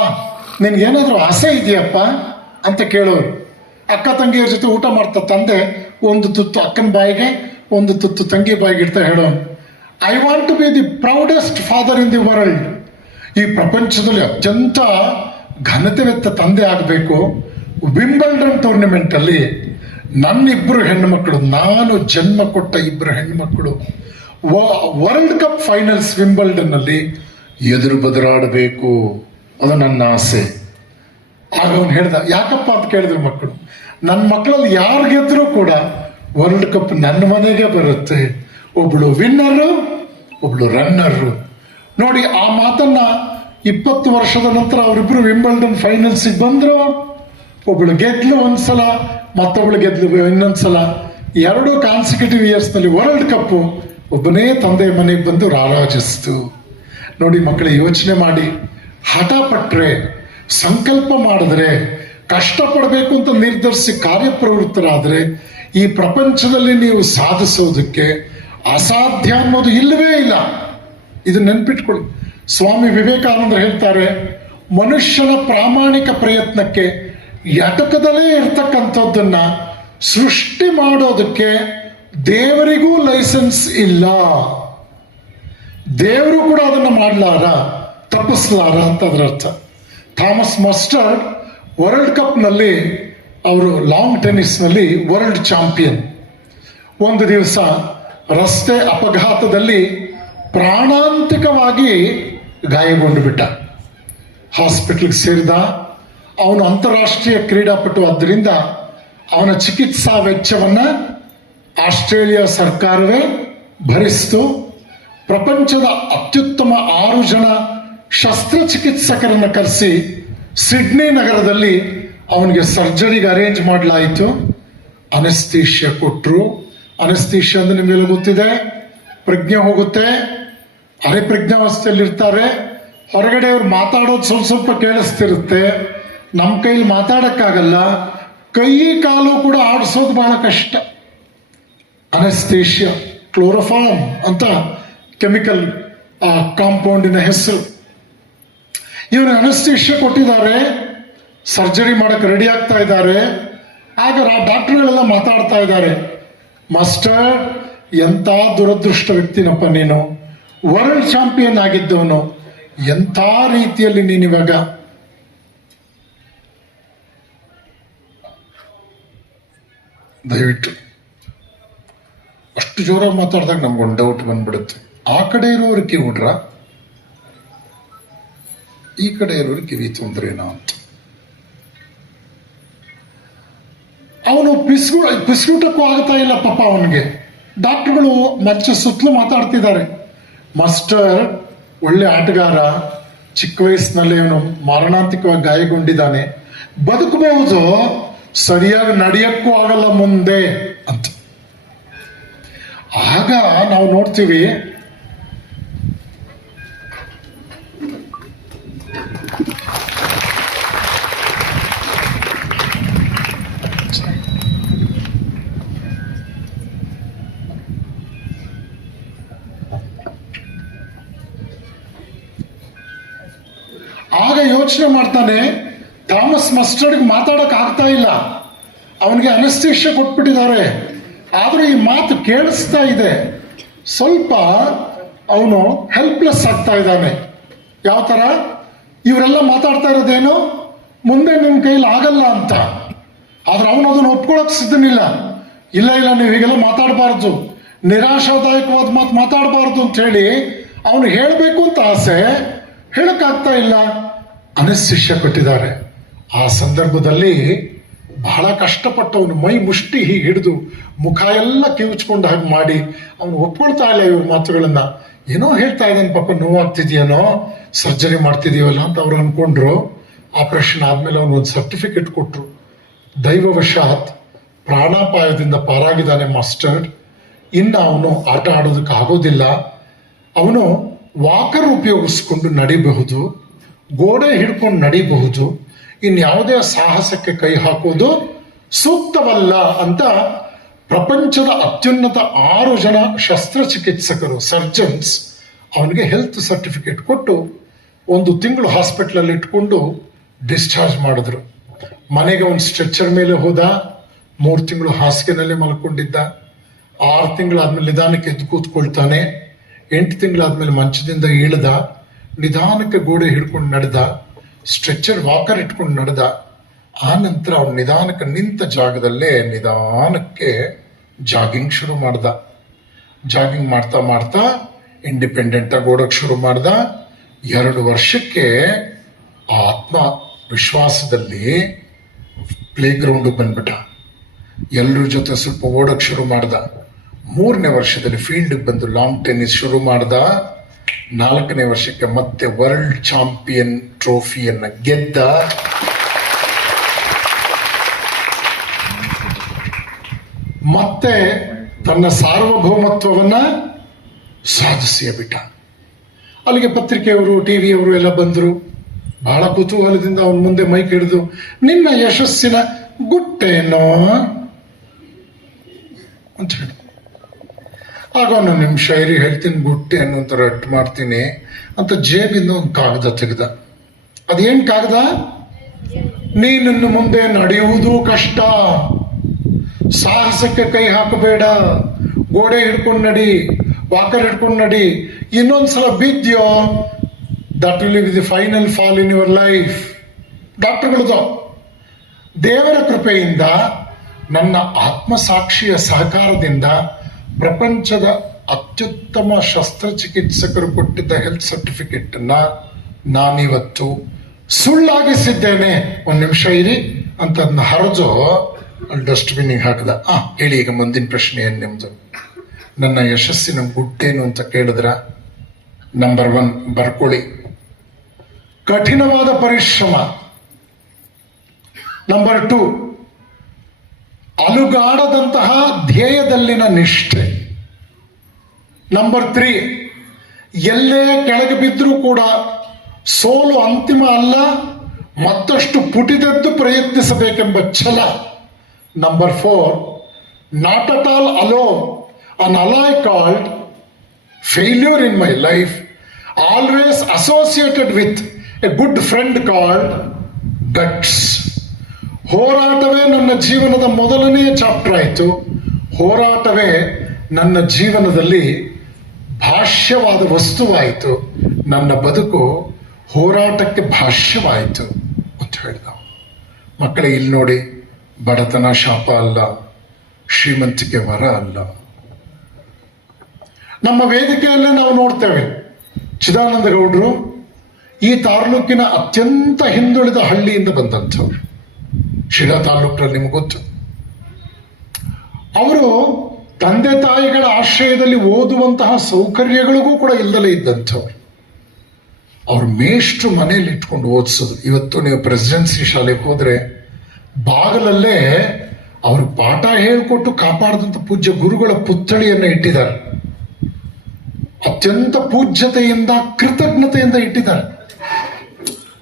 ನಿನ್ಗೇನಾದ್ರೂ ಆಸೆ ಇದೆಯಪ್ಪ ಅಂತ ಕೇಳೋರು. ಅಕ್ಕ ತಂಗಿಯರ ಜೊತೆ ಊಟ ಮಾಡ್ತಾ ತಂದೆ ಒಂದು ತುತ್ತು ಅಕ್ಕನ ಬಾಯಿಗೆ, ಒಂದು ತುತ್ತು ತಂಗಿ ಬಾಯಿಗೆ ಇಡ್ತಾ ಹೇಳೋ. I want to be the proudest father in the world ಈ ಪ್ರಪಂಚದಲ್ಲಿ ಅತ್ಯಂತ ಘನತೆವೆತ್ತ ತಂದೆ ಆಗಬೇಕು ವಿಂಬಲ್ಡನ್ ಟೂರ್ನಿಮೆಂಟಲ್ಲಿ ನನ್ನಿಬ್ಬರು ಹೆಣ್ಣುಮಕ್ಕಳು, ನಾನು ಜನ್ಮ ಕೊಟ್ಟ ಇಬ್ಬರು ಹೆಣ್ಣುಮಕ್ಕಳು ವರ್ಲ್ಡ್ ಕಪ್ ಫೈನಲ್ಸ್ ವಿಂಬಲ್ಡನ್ ಅಲ್ಲಿ ಎದುರು ಬದಲಾಡಬೇಕು. ಅದು ನನ್ನ ಆಸೆ. ಆಗ ಅವನು ಹೇಳ್ದ, ಯಾಕಪ್ಪ ಅಂತ ಕೇಳಿದ್ರು ಮಕ್ಕಳು. ನನ್ನ ಮಕ್ಕಳಲ್ಲಿ ಯಾರು ಗೆದ್ರೂ ಕೂಡ ವರ್ಲ್ಡ್ ಕಪ್ ನನ್ನ ಮನೆಗೆ ಬರುತ್ತೆ. ಒಬ್ಳು ವಿನ್ನರು ಒಬ್ಳು ರನ್ನರು ನೋಡಿ, ಆ ಮಾತನ್ನ ಇಪ್ಪತ್ತು ವರ್ಷದ ನಂತರ ಅವರಿಬ್ರು ವಿಂಬಲ್ಡನ್ ಫೈನಲ್ಸಿಗೆ ಬಂದ್ರು. ಒಬ್ಳು ಗೆದ್ಲು ಒಂದ್ಸಲ, ಮತ್ತೊಬ್ಳು ಗೆದ್ಲು ಇನ್ನೊಂದ್ಸಲ. ಎರಡು ಕಾನ್ಸಿಕ್ಯೂಟಿವ್ ಇಯರ್ಸ್ನಲ್ಲಿ ವರ್ಲ್ಡ್ ಕಪ್ಪು ಒಬ್ಬನೇ ತಂದೆ ಮನೆಗೆ ಬಂದು ರಾರಾಜಿಸ್ತು. ನೋಡಿ, ಮಕ್ಕಳು, ಯೋಚನೆ ಮಾಡಿ. ಹಠ ಪಟ್ರೆ ಸಂಕಲ್ಪ ಮಾಡಿದ್ರೆ ಕಷ್ಟಪಡಬೇಕು ಅಂತ ನಿರ್ಧರಿಸಿ ಕಾರ್ಯಪ್ರವೃತ್ತರಾದರೆ ಈ ಪ್ರಪಂಚದಲ್ಲಿ ನೀವು ಸಾಧಿಸೋದಕ್ಕೆ ಅಸಾಧ್ಯ ಅನ್ನೋದು ಇಲ್ಲವೇ ಇಲ್ಲ. ಇದು ನೆನ್ಪಿಟ್ಕೊಳ್ಳಿ. ಸ್ವಾಮಿ ವಿವೇಕಾನಂದರು ಹೇಳ್ತಾರೆ, ಮನುಷ್ಯನ ಪ್ರಾಮಾಣಿಕ ಪ್ರಯತ್ನಕ್ಕೆ ಎಟಕದಲ್ಲೇ ಇರ್ತಕ್ಕಂಥದ್ದನ್ನ ಸೃಷ್ಟಿ ಮಾಡೋದಕ್ಕೆ ದೇವರಿಗೂ ಲೈಸೆನ್ಸ್ ಇಲ್ಲ. ದೇವರು ಕೂಡ ಅದನ್ನು ಮಾಡಲಾರ ತಪ್ಪಿಸ್ಲಾರ ಅಂತ ಅದರ ಅರ್ಥ. ಥಾಮಸ್ ಮಸ್ಟರ್ಡ್ ವರ್ಲ್ಡ್ ಕಪ್ನಲ್ಲಿ ಅವರು ಲಾಂಗ್ ಟೆನ್ನಿಸ್ನಲ್ಲಿ ವರ್ಲ್ಡ್ ಚಾಂಪಿಯನ್ ಒಂದು ದಿವಸ ರಸ್ತೆ ಅಪಘಾತದಲ್ಲಿ ಪ್ರಾಣಾಂತಿಕವಾಗಿ ಗಾಯಗೊಂಡು ಬಿಟ್ಟ. ಹಾಸ್ಪಿಟ್ಲಿಗೆ ಸೇರಿದ, ಅವನು ಅಂತಾರಾಷ್ಟ್ರೀಯ ಕ್ರೀಡಾಪಟು ಆದ್ದರಿಂದ ಅವನ ಚಿಕಿತ್ಸಾ ವೆಚ್ಚವನ್ನು ಆಸ್ಟ್ರೇಲಿಯಾ ಸರ್ಕಾರವೇ ಭರಿಸಿತು. ಪ್ರಪಂಚದ ಅತ್ಯುತ್ತಮ ಆರು ಜನ ಶಸ್ತ್ರಚಿಕಿತ್ಸಕರನ್ನು ಕರೆಸಿ ಸಿಡ್ನಿ ನಗರದಲ್ಲಿ ಅವನಿಗೆ ಸರ್ಜರಿಗೆ ಅರೇಂಜ್ ಮಾಡಲಾಯಿತು. ಅನಸ್ತೀಷ್ಯ ಕೊಟ್ಟರು ಅನಸ್ತೀಷ್ಯ ಅಂದ್ರೆ ನಿಮಗೆಲ್ಲ ಗೊತ್ತಿದೆ. ಪ್ರಜ್ಞೆ ಹೋಗುತ್ತೆ. ಅರೆ ಪ್ರಜ್ಞಾವಸ್ಥೆಯಲ್ಲಿ ಇರ್ತಾರೆ ಹೊರಗಡೆ ಅವ್ರು ಮಾತಾಡೋದು ಸ್ವಲ್ಪ ಸ್ವಲ್ಪ ಕೇಳಿಸ್ತಿರುತ್ತೆ. ನಮ್ಮ ಕೈಲಿ ಮಾತಾಡೋಕ್ಕಾಗಲ್ಲ. ಕೈ ಕಾಲು ಕೂಡ ಆಡಿಸೋದು ಬಹಳ ಕಷ್ಟ. ಅನಸ್ತೇಷ್ಯ ಕ್ಲೋರೋಫಾರ್ಮ್ ಅಂತ ಕೆಮಿಕಲ್ ಆ ಕಾಂಪೌಂಡಿನ ಹೆಸರು. ಇವರು ಅನಸ್ತಿಷ್ಯ ಕೊಟ್ಟಿದ್ದಾರೆ. ಸರ್ಜರಿ ಮಾಡಕ್ಕೆ ರೆಡಿ ಆಗ್ತಾ ಇದ್ದಾರೆ. ಆಗ ಡಾಕ್ಟರ್ಗಳೆಲ್ಲ ಮಾತಾಡ್ತಾ ಇದ್ದಾರೆ. ಮಾಸ್ಟರ್ ಎಂಥ ದುರದೃಷ್ಟ ವ್ಯಕ್ತಿನಪ್ಪ ನೀನು? ವರ್ಲ್ಡ್ ಚಾಂಪಿಯನ್ ಆಗಿದ್ದವನು. ಎಂಥ ರೀತಿಯಲ್ಲಿ ನೀನು ಇವಾಗ? ದಯವಿಟ್ಟು. ಅಷ್ಟು ಜೋರಾಗಿ ಮಾತಾಡಿದಾಗ ನಮ್ಗೊಂದು ಡೌಟ್ ಬಂದ್ಬಿಡುತ್ತೆ. ಆ ಕಡೆ ಇರೋರು ಕಿವುಡ್ರ ಈ ಕಡೆ ಇರೋರು ಕಿವಿ ತೊಂದ್ರೆನಾ ಅಂತ. ಅವನು ಪಿಸ್ಗು ಪಿಸ್ಗುಟಕ್ಕೂ ಆಗ್ತಾ ಇಲ್ಲ ಪಾಪ ಅವನಿಗೆ. ಡಾಕ್ಟರ್ಗಳು ಮಚ್ಚ ಸುತ್ತಲೂ ಮಾತಾಡ್ತಿದ್ದಾರೆ. ಮಾಸ್ಟರ್, ಒಳ್ಳೆ ಆಟಗಾರ, ಚಿಕ್ಕ ವಯಸ್ಸಿನಲ್ಲಿ ಅವನು ಮಾರಣಾಂತಿಕವಾಗಿ ಗಾಯಗೊಂಡಿದ್ದಾನೆ. ಬದುಕಬಹುದು, ಸರಿಯಾಗಿ ನಡೆಯಕ್ಕೂ ಆಗಲ್ಲ ಮುಂದೆ ಅಂತ. ಆಗ ನಾವು ನೋಡ್ತೀವಿ ಆಗ ಯೋಚನೆ ಮಾಡ್ತಾನೆ, ಥಾಮಸ್ ಮಸ್ಟರ್ಡ್ಗೆ ಮಾತಾಡಕ್ ಆಗ್ತಾ ಇಲ್ಲ. ಅವನಿಗೆ ಅನಸ್ತೀಕ್ಷೆ ಕೊಟ್ಬಿಟ್ಟಿದ್ದಾರೆ. ಆದರೆ ಈ ಮಾತು ಕೇಳಿಸ್ತಾ ಇದೆ. ಸ್ವಲ್ಪ ಅವನು ಹೆಲ್ಪ್ಲೆಸ್ ಆಗ್ತಾ ಇದ್ದಾನೆ. ಯಾವ ಥರ ಇವರೆಲ್ಲ ಮಾತಾಡ್ತಾ ಇರೋದೇನು? ಮುಂದೆ ನಿಮ್ಮ ಕೈಲಿ ಆಗಲ್ಲ ಅಂತ. ಆದ್ರೆ ಅವನು ಅದನ್ನು ಒಪ್ಕೊಳಕ್ ಸಿದ್ಧನಿಲ್ಲ. ಇಲ್ಲ ಇಲ್ಲ, ನೀವು ಹೀಗೆಲ್ಲ ಮಾತಾಡಬಾರ್ದು. ನಿರಾಶಾದಾಯಕವಾದ ಮಾತು ಮಾತಾಡಬಾರ್ದು ಅಂತ ಹೇಳಿ ಅವನು ಹೇಳಬೇಕು ಅಂತ ಆಸೆ. ಹೇಳಕ್ಕಾಗ್ತಾ ಇಲ್ಲ. ಅನಶಿಷ್ಯ ಕೊಟ್ಟಿದ್ದಾರೆ. ಆ ಸಂದರ್ಭದಲ್ಲಿ ಬಹಳ ಕಷ್ಟಪಟ್ಟು ಅವನು ಮೈ ಮುಷ್ಟಿ ಹೀಗೆ ಹಿಡಿದು ಮುಖ ಎಲ್ಲ ಕಿವುಚ್ಕೊಂಡು ಹಾಗೆ ಮಾಡಿ ಅವನು ಒಪ್ಕೊಳ್ತಾ ಇಲ್ಲ ಇವ್ರ ಮಾತುಗಳನ್ನು. ಏನೋ ಹೇಳ್ತಾ ಇದ್ದಾನೆ, ಪಾಪ ನೋವಾಗ್ತಿದೆಯೇನೋ, ಸರ್ಜರಿ ಮಾಡ್ತಿದೀವಲ್ಲ ಅಂತ ಅವ್ರು ಅನ್ಕೊಂಡ್ರು. ಆಪರೇಷನ್ ಆದಮೇಲೆ ಅವನು ಒಂದು ಸರ್ಟಿಫಿಕೇಟ್ ಕೊಟ್ಟರು ದೈವವಶಾತ್ ಪ್ರಾಣಾಪಾಯದಿಂದ ಪಾರಾಗಿದ್ದಾನೆ ಮಾಸ್ಟರ್ಡ್ ಇನ್ನು ಅವನು ಆಟ ಆಡೋದಕ್ಕೆ ಆಗೋದಿಲ್ಲ. ಅವನು ವಾಕರ್ ಉಪಯೋಗಿಸ್ಕೊಂಡು ನಡಿಬಹುದು, ಗೋಡೆ ಹಿಡ್ಕೊಂಡು ನಡಿಬಹುದು, ಇನ್ಯಾವುದೇ ಸಾಹಸಕ್ಕೆ ಕೈ ಹಾಕೋದು ಸೂಕ್ತವಲ್ಲ ಅಂತ ಪ್ರಪಂಚದ ಅತ್ಯುನ್ನತ ಆರು ಜನ ಶಸ್ತ್ರಚಿಕಿತ್ಸಕರು ಸರ್ಜನ್ಸ್ ಅವನಿಗೆ ಹೆಲ್ತ್ ಸರ್ಟಿಫಿಕೇಟ್ ಕೊಟ್ಟು ಒಂದು ತಿಂಗಳು ಹಾಸ್ಪಿಟ್ಲಲ್ಲಿ ಇಟ್ಕೊಂಡು ಡಿಸ್ಚಾರ್ಜ್ ಮಾಡಿದ್ರು. ಮನೆಗೆ ಒಂದು ಸ್ಟ್ರೆಚ್ಚರ್ ಮೇಲೆ ಹೋದ, ಮೂರು ತಿಂಗಳು ಹಾಸಿಗೆನಲ್ಲಿ ಮಲ್ಕೊಂಡಿದ್ದ, ಆರು ತಿಂಗಳಾದ್ಮೇಲೆ ನಿಧಾನಕ್ಕೆ ಎದ್ದು ಕೂತ್ಕೊಳ್ತಾನೆ. ಎಂಟು ತಿಂಗಳಾದ್ಮೇಲೆ ಮಂಚದಿಂದ ಇಳ್ದ, ನಿಧಾನಕ್ಕೆ ಗೋಡೆ ಹಿಡ್ಕೊಂಡು ನಡೆದ, ಸ್ಟ್ರೆಚ್ಚರ್ ವಾಕರ್ ಇಟ್ಕೊಂಡು ನಡೆದ, ಆ ನಂತರ ಅವನು ನಿಧಾನಕ್ಕೆ ನಿಂತ ಜಾಗದಲ್ಲೇ ನಿಧಾನಕ್ಕೆ ಜಾಗಿಂಗ್ ಶುರು ಮಾಡ್ದ. ಜಾಗಿಂಗ್ ಮಾಡ್ತಾ ಮಾಡ್ತಾ ಇಂಡಿಪೆಂಡೆಂಟ್ ಆಗಿ ಓಡೋಕ್ ಶುರು ಮಾಡ್ದ. ಎರಡು ವರ್ಷಕ್ಕೆ ಆತ್ಮ ವಿಶ್ವಾಸದಲ್ಲಿ ಪ್ಲೇ ಗ್ರೌಂಡಿಗೆ ಬಂದ್ಬಿಟ್ಟ. ಎಲ್ಲರ ಜೊತೆ ಸ್ವಲ್ಪ ಓಡೋಕೆ ಶುರು ಮಾಡ್ದ. ಮೂರನೇ ವರ್ಷದಲ್ಲಿ ಫೀಲ್ಡ್ಗೆ ಬಂದು ಲಾಂಗ್ ಟೆನ್ನಿಸ್ ಶುರು ಮಾಡ್ದ. ನಾಲ್ಕನೇ ವರ್ಷಕ್ಕೆ ಮತ್ತೆ ವರ್ಲ್ಡ್ ಚಾಂಪಿಯನ್ ಟ್ರೋಫಿಯನ್ನ ಗೆದ್ದ. ಮತ್ತೆ ತನ್ನ ಸಾರ್ವಭೌಮತ್ವವನ್ನು ಸಾಧಿಸಿಯೇ ಬಿಟ್ಟ. ಅಲ್ಲಿಗೆ ಪತ್ರಿಕೆಯವರು, ಟಿವಿಯವರು ಎಲ್ಲ ಬಂದರು. ಬಹಳ ಕುತೂಹಲದಿಂದ ಅವನ ಮುಂದೆ ಮೈಕ್ ಹಿಡಿದು, ನಿನ್ನ ಯಶಸ್ಸಿನ ಗುಟ್ಟೇನೋ? ಅಂತ ಹೇಳಿ. ಆಗ ನಾನು ನಿಮ್ಮ ಶೈರಿ ಹೇಳ್ತೀನಿ ಗುಟ್ಟೆ ಅನ್ನುವಂಥ ಅಟ್ ಮಾಡ್ತೀನಿ ಅಂತ ಜೇಬಿಂದ ಒಂದು ಕಾಗದ ತೆಗೆದ. ಅದೇನ್ ಕಾಗದ? ನೀ ನೀನನ್ನು ಮುಂದೆ ನಡೆಯುವುದು ಕಷ್ಟ. ಸಾಹಸಕ್ಕೆ ಕೈ ಹಾಕಬೇಡ. ಗೋಡೆ ಹಿಡ್ಕೊಂಡು ನಡಿ, ವಾಕರ್ ಹಿಡ್ಕೊಂಡು ನಡಿ. ಇನ್ನೊಂದ್ಸಲ ಬಿದ್ಯೋ? That will be the final fall in your life ಡಾಕ್ಟರ್ಗಳದು, ದೇವರ ಕೃಪೆಯಿಂದ ನನ್ನ ಆತ್ಮಸಾಕ್ಷಿಯ ಸಹಕಾರದಿಂದ ಪ್ರಪಂಚದ ಅತ್ಯುತ್ತಮ ಶಸ್ತ್ರಚಿಕಿತ್ಸಕರು ಕೊಟ್ಟಿದ್ದ ಹೆಲ್ತ್ ಸರ್ಟಿಫಿಕೇಟ್ ಅನ್ನ ನಾನಿವತ್ತು ಸುಳ್ಳಾಗಿಸಿದ್ದೇನೆ. ಒಂದು ನಿಮಿಷ ಇರಿ ಅಂತ ಅದನ್ನ ಹರಜು ಡಸ್ಟ್ಬಿನ್ನಿಗೆ ಹಾಕಿದ. ಆ, ಹೇಳಿ ಈಗ ಮುಂದಿನ ಪ್ರಶ್ನೆ ಏನು ನಿಮ್ದು? ನನ್ನ ಯಶಸ್ಸಿನ ಗುಟ್ಟೇನು ಅಂತ ಕೇಳಿದ್ರ? ನಂಬರ್ ಒನ್ ಬರ್ಕೊಳ್ಳಿ. ಕಠಿಣವಾದ ಪರಿಶ್ರಮ. ನಂಬರ್ ಟು ಅಲುಗಾಡದಂತಹ ಧ್ಯೇಯದಲ್ಲಿನ ನಿಷ್ಠೆ ನಂಬರ್ ತ್ರೀ ಎಲ್ಲೇ ಕೆಳಗೆ ಬಿದ್ದರೂ ಕೂಡ ಸೋಲು ಅಂತಿಮ ಅಲ್ಲ, ಮತ್ತಷ್ಟು ಪುಟಿದೆದ್ದು ಪ್ರಯತ್ನಿಸಬೇಕೆಂಬ ಛಲ number four not at all allow an alloy called failure in my life always associated with a good friend called guts. ಹೋರಾಟವೇ ನನ್ನ ಜೀವನದ ಮೊದಲನೆಯ ಚಾಪ್ಟರ್ ಆಯಿತು. ಹೋರಾಟವೇ ನನ್ನ ಜೀವನದಲ್ಲಿ ಭಾಷ್ಯವಾದ ವಸ್ತುವಾಯಿತು. ನನ್ನ ಬದುಕು ಹೋರಾಟಕ್ಕೆ ಭಾಷ್ಯವಾಯಿತು ಅಂತ ಹೇಳಿದ. ಮಕ್ಕಳೇ, ಇಲ್ಲಿ ನೋಡಿ, ಬಡತನ ಶಾಪ ಅಲ್ಲ, ಶ್ರೀಮಂತಿಕೆ ವರ ಅಲ್ಲ. ನಮ್ಮ ವೇದಿಕೆಯಲ್ಲೇ ನಾವು ನೋಡ್ತೇವೆ, ಚಿದಾನಂದ ಗೌಡರು ಈ ತಾಲೂಕಿನ ಅತ್ಯಂತ ಹಿಂದುಳಿದ ಹಳ್ಳಿಯಿಂದ ಬಂದಂಥವ್ರು. ಶಿರಾ ತಾಲೂಕಿನಲ್ಲಿ ನಿಮ್ಗೆ ಗೊತ್ತು. ಅವರು ತಂದೆ ತಾಯಿಗಳ ಆಶ್ರಯದಲ್ಲಿ ಓದುವಂತಹ ಸೌಕರ್ಯಗಳಿಗೂ ಕೂಡ ಇಲ್ಲದಲೇ ಇದ್ದಂಥವ್ರು. ಅವ್ರ ಮೇಷ್ಟು ಮನೇಲಿ ಇಟ್ಕೊಂಡು ಓದಿಸೋದು. ಇವತ್ತು ನೀವು ಪ್ರೆಸಿಡೆನ್ಸಿ ಶಾಲೆಗೆ ಹೋದ್ರೆ ಬಾಗಲಲ್ಲೇ ಅವ್ರಿಗೆ ಪಾಠ ಹೇಳ್ಕೊಟ್ಟು ಕಾಪಾಡಿದಂಥ ಪೂಜ್ಯ ಗುರುಗಳ ಪುತ್ಥಳಿಯನ್ನು ಇಟ್ಟಿದ್ದಾರೆ. ಅತ್ಯಂತ ಪೂಜ್ಯತೆಯಿಂದ, ಕೃತಜ್ಞತೆಯಿಂದ ಇಟ್ಟಿದ್ದಾರೆ.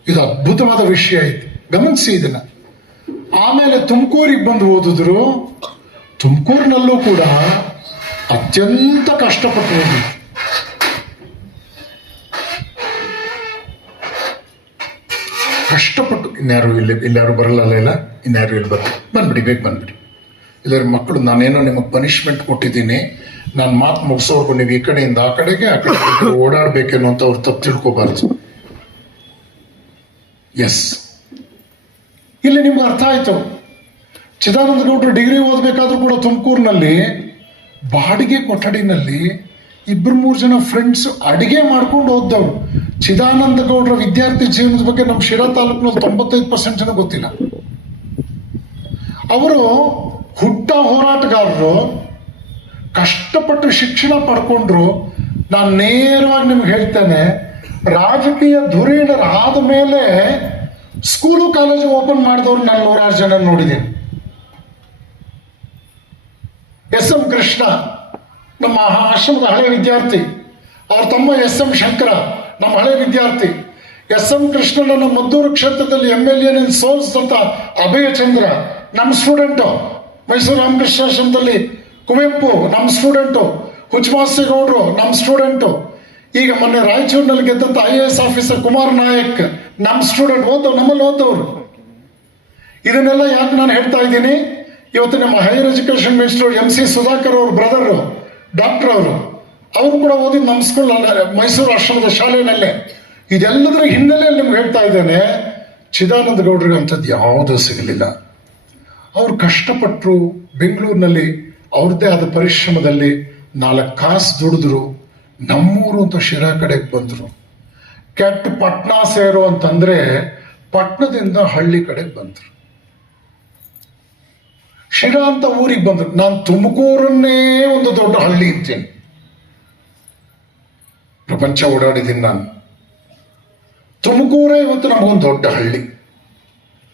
ಇದು ಅದ್ಭುತವಾದ ವಿಷಯ ಇದು. ಗಮನಿಸಿ ಇದನ್ನ. ಆಮೇಲೆ ತುಮಕೂರಿಗೆ ಬಂದು ಓದಿದ್ರು, ತುಮಕೂರಿನಲ್ಲೂ ಕೂಡ ಅತ್ಯಂತ ಕಷ್ಟಪಟ್ಟು ಓದಿದ್ರು. ಕಷ್ಟಪಟ್ಟು, ಇನ್ಯಾರು ಇಲ್ಲಿ, ಇಲ್ಲಾರು ಬರಲ್ಲ ಇಲ್ಲ? ಇನ್ಯಾರು ಇಲ್ಲಿ ಬರಲ್ಲ ಬಂದ್ಬಿಡಿ, ಬೇಗ ಬಂದ್ಬಿಡಿ. ಇಲ್ಲರ ಮಕ್ಕಳು, ನಾನೇನೋ ನಿಮಗೆ ಪನಿಷ್ಮೆಂಟ್ ಕೊಟ್ಟಿದ್ದೀನಿ. ನಾನು ಮಾತು ಮುಗಿಸೋರ್ಗು ನೀವು ಈ ಕಡೆಯಿಂದ ಆ ಕಡೆಗೆ, ಆ ಕಡೆ ಓಡಾಡ್ಬೇಕೇನೋ ಅಂತ ಅವ್ರು ತಪ್ಪು ತಿಳ್ಕೊಬಾರ್ದು. ಎಸ್ ಇಲ್ಲಿ ನಿಮ್ಗೆ ಅರ್ಥ ಆಯ್ತು. ಚಿದಾನಂದ ಗೌಡರು ಡಿಗ್ರಿ ಓದಬೇಕಾದ್ರೂ ಕೂಡ ತುಮಕೂರಿನಲ್ಲಿ ಬಾಡಿಗೆ ಕೊಠಡಿನಲ್ಲಿ ಇಬ್ಬರು ಮೂರು ಜನ ಫ್ರೆಂಡ್ಸ್ ಅಡಿಗೆ ಮಾಡ್ಕೊಂಡು ಓದ್ದವ್ರು ಚಿದಾನಂದ ಗೌಡರ ವಿದ್ಯಾರ್ಥಿ ಜೀವನದ ಬಗ್ಗೆ ನಮ್ಮ ಶಿರಾ ತಾಲೂಕಿನಲ್ಲಿ ತೊಂಬತ್ತೈದು ಪರ್ಸೆಂಟ್ ಜನ ಗೊತ್ತಿಲ್ಲ. ಅವರು ಹುಟ್ಟ ಹೋರಾಟಗಾರರು, ಕಷ್ಟಪಟ್ಟು ಶಿಕ್ಷಣ ಪಡ್ಕೊಂಡ್ರು. ನಾನು ನೇರವಾಗಿ ನಿಮ್ಗೆ ಹೇಳ್ತೇನೆ, ರಾಜಕೀಯ ಧುರೀಣರಾದ ಮೇಲೆ ಸ್ಕೂಲು ಕಾಲೇಜು ಓಪನ್ ಮಾಡಿದವ್ರು ನಾನು ನೂರಾರು ಜನ ನೋಡಿದ್ದೀನಿ. ಎಸ್ ಎಂ ಕೃಷ್ಣ, ನಮ್ಮ ಆಶ್ರಮದ ಹಳೆ ವಿದ್ಯಾರ್ಥಿ. ಅವ್ರ ತಮ್ಮ ಎಸ್ ಎಂ ಶಂಕರ, ನಮ್ಮ ಹಳೆ ವಿದ್ಯಾರ್ಥಿ. ಎಸ್ ಎಂ ಕೃಷ್ಣನ ಮದ್ದೂರು ಕ್ಷೇತ್ರದಲ್ಲಿ ಎಂ ಎಲ್ ಎ ಸೋಲಿಸಿದಂತ ಅಭಯ ಚಂದ್ರ ನಮ್ಮ ಸ್ಟೂಡೆಂಟು ಮೈಸೂರು ರಾಮಕೃಷ್ಣ ಆಶ್ರಮದಲ್ಲಿ ಕುವೆಂಪು ನಮ್ಮ ಸ್ಟೂಡೆಂಟು ಹುಚ್ಚಮಾಸ್ತಿಗೌಡರು ನಮ್ಮ ಸ್ಟೂಡೆಂಟು ಈಗ ಮೊನ್ನೆ ರಾಯಚೂರಿನಲ್ಲಿ ಗೆದ್ದಂತ I A S officer Kumar Naik ನಮ್ಮ ಸ್ಟೂಡೆಂಟ್ ಓದವ್ ನಮ್ಮಲ್ಲಿ ಓದವ್ರು ಇದನ್ನೆಲ್ಲ ಯಾಕೆ ನಾನು ಹೇಳ್ತಾ ಇದ್ದೀನಿ? ಇವತ್ತು ನಮ್ಮ higher education minister M C Sudhakar ಅವ್ರ ಬ್ರದರ್ ಡಾಕ್ಟರ್ ಅವರು ಅವರು ಕೂಡ ಓದಿದ್ದು ನಮ್ಮ ಸ್ಕೂಲ್ ಮೈಸೂರು ಆಶ್ರಮದ ಶಾಲೆಯಲ್ಲೇ ಇದೆಲ್ಲದರ ಹಿನ್ನೆಲೆಯಲ್ಲಿ ನಿಮ್ಗೆ ಹೇಳ್ತಾ ಇದ್ದೇನೆ, ಚಿದಾನಂದ ಗೌಡ್ರಿಗೆ ಅಂಥದ್ದು ಯಾವುದೂ ಸಿಗಲಿಲ್ಲ. ಅವರು ಕಷ್ಟಪಟ್ಟರು ಬೆಂಗಳೂರಿನಲ್ಲಿ, ಅವ್ರದ್ದೇ ಆದ ಪರಿಶ್ರಮದಲ್ಲಿ ನಾಲ್ಕು ಕಾಸು ದುಡಿದ್ರು ನಮ್ಮೂರು ಅಂತ ಶಿರಾ ಕಡೆಗೆ ಬಂದರು. ಕೆಟ್ಟ ಪಟ್ನ ಸೇರು ಅಂತಂದ್ರೆ ಪಟ್ನದಿಂದ ಹಳ್ಳಿ ಕಡೆಗೆ ಬಂದರು. ಶಿರಾ ಅಂತ ಊರಿಗೆ ಬಂದರು. ನಾನು ತುಮಕೂರನ್ನೇ ಒಂದು ದೊಡ್ಡ ಹಳ್ಳಿ ಅಂತೀನಿ ಪ್ರಪಂಚ ಓಡಾಡಿದ್ದೀನಿ ನಾನು. ತುಮಕೂರೇ ಇವತ್ತು ನಮಗೊಂದು ದೊಡ್ಡ ಹಳ್ಳಿ.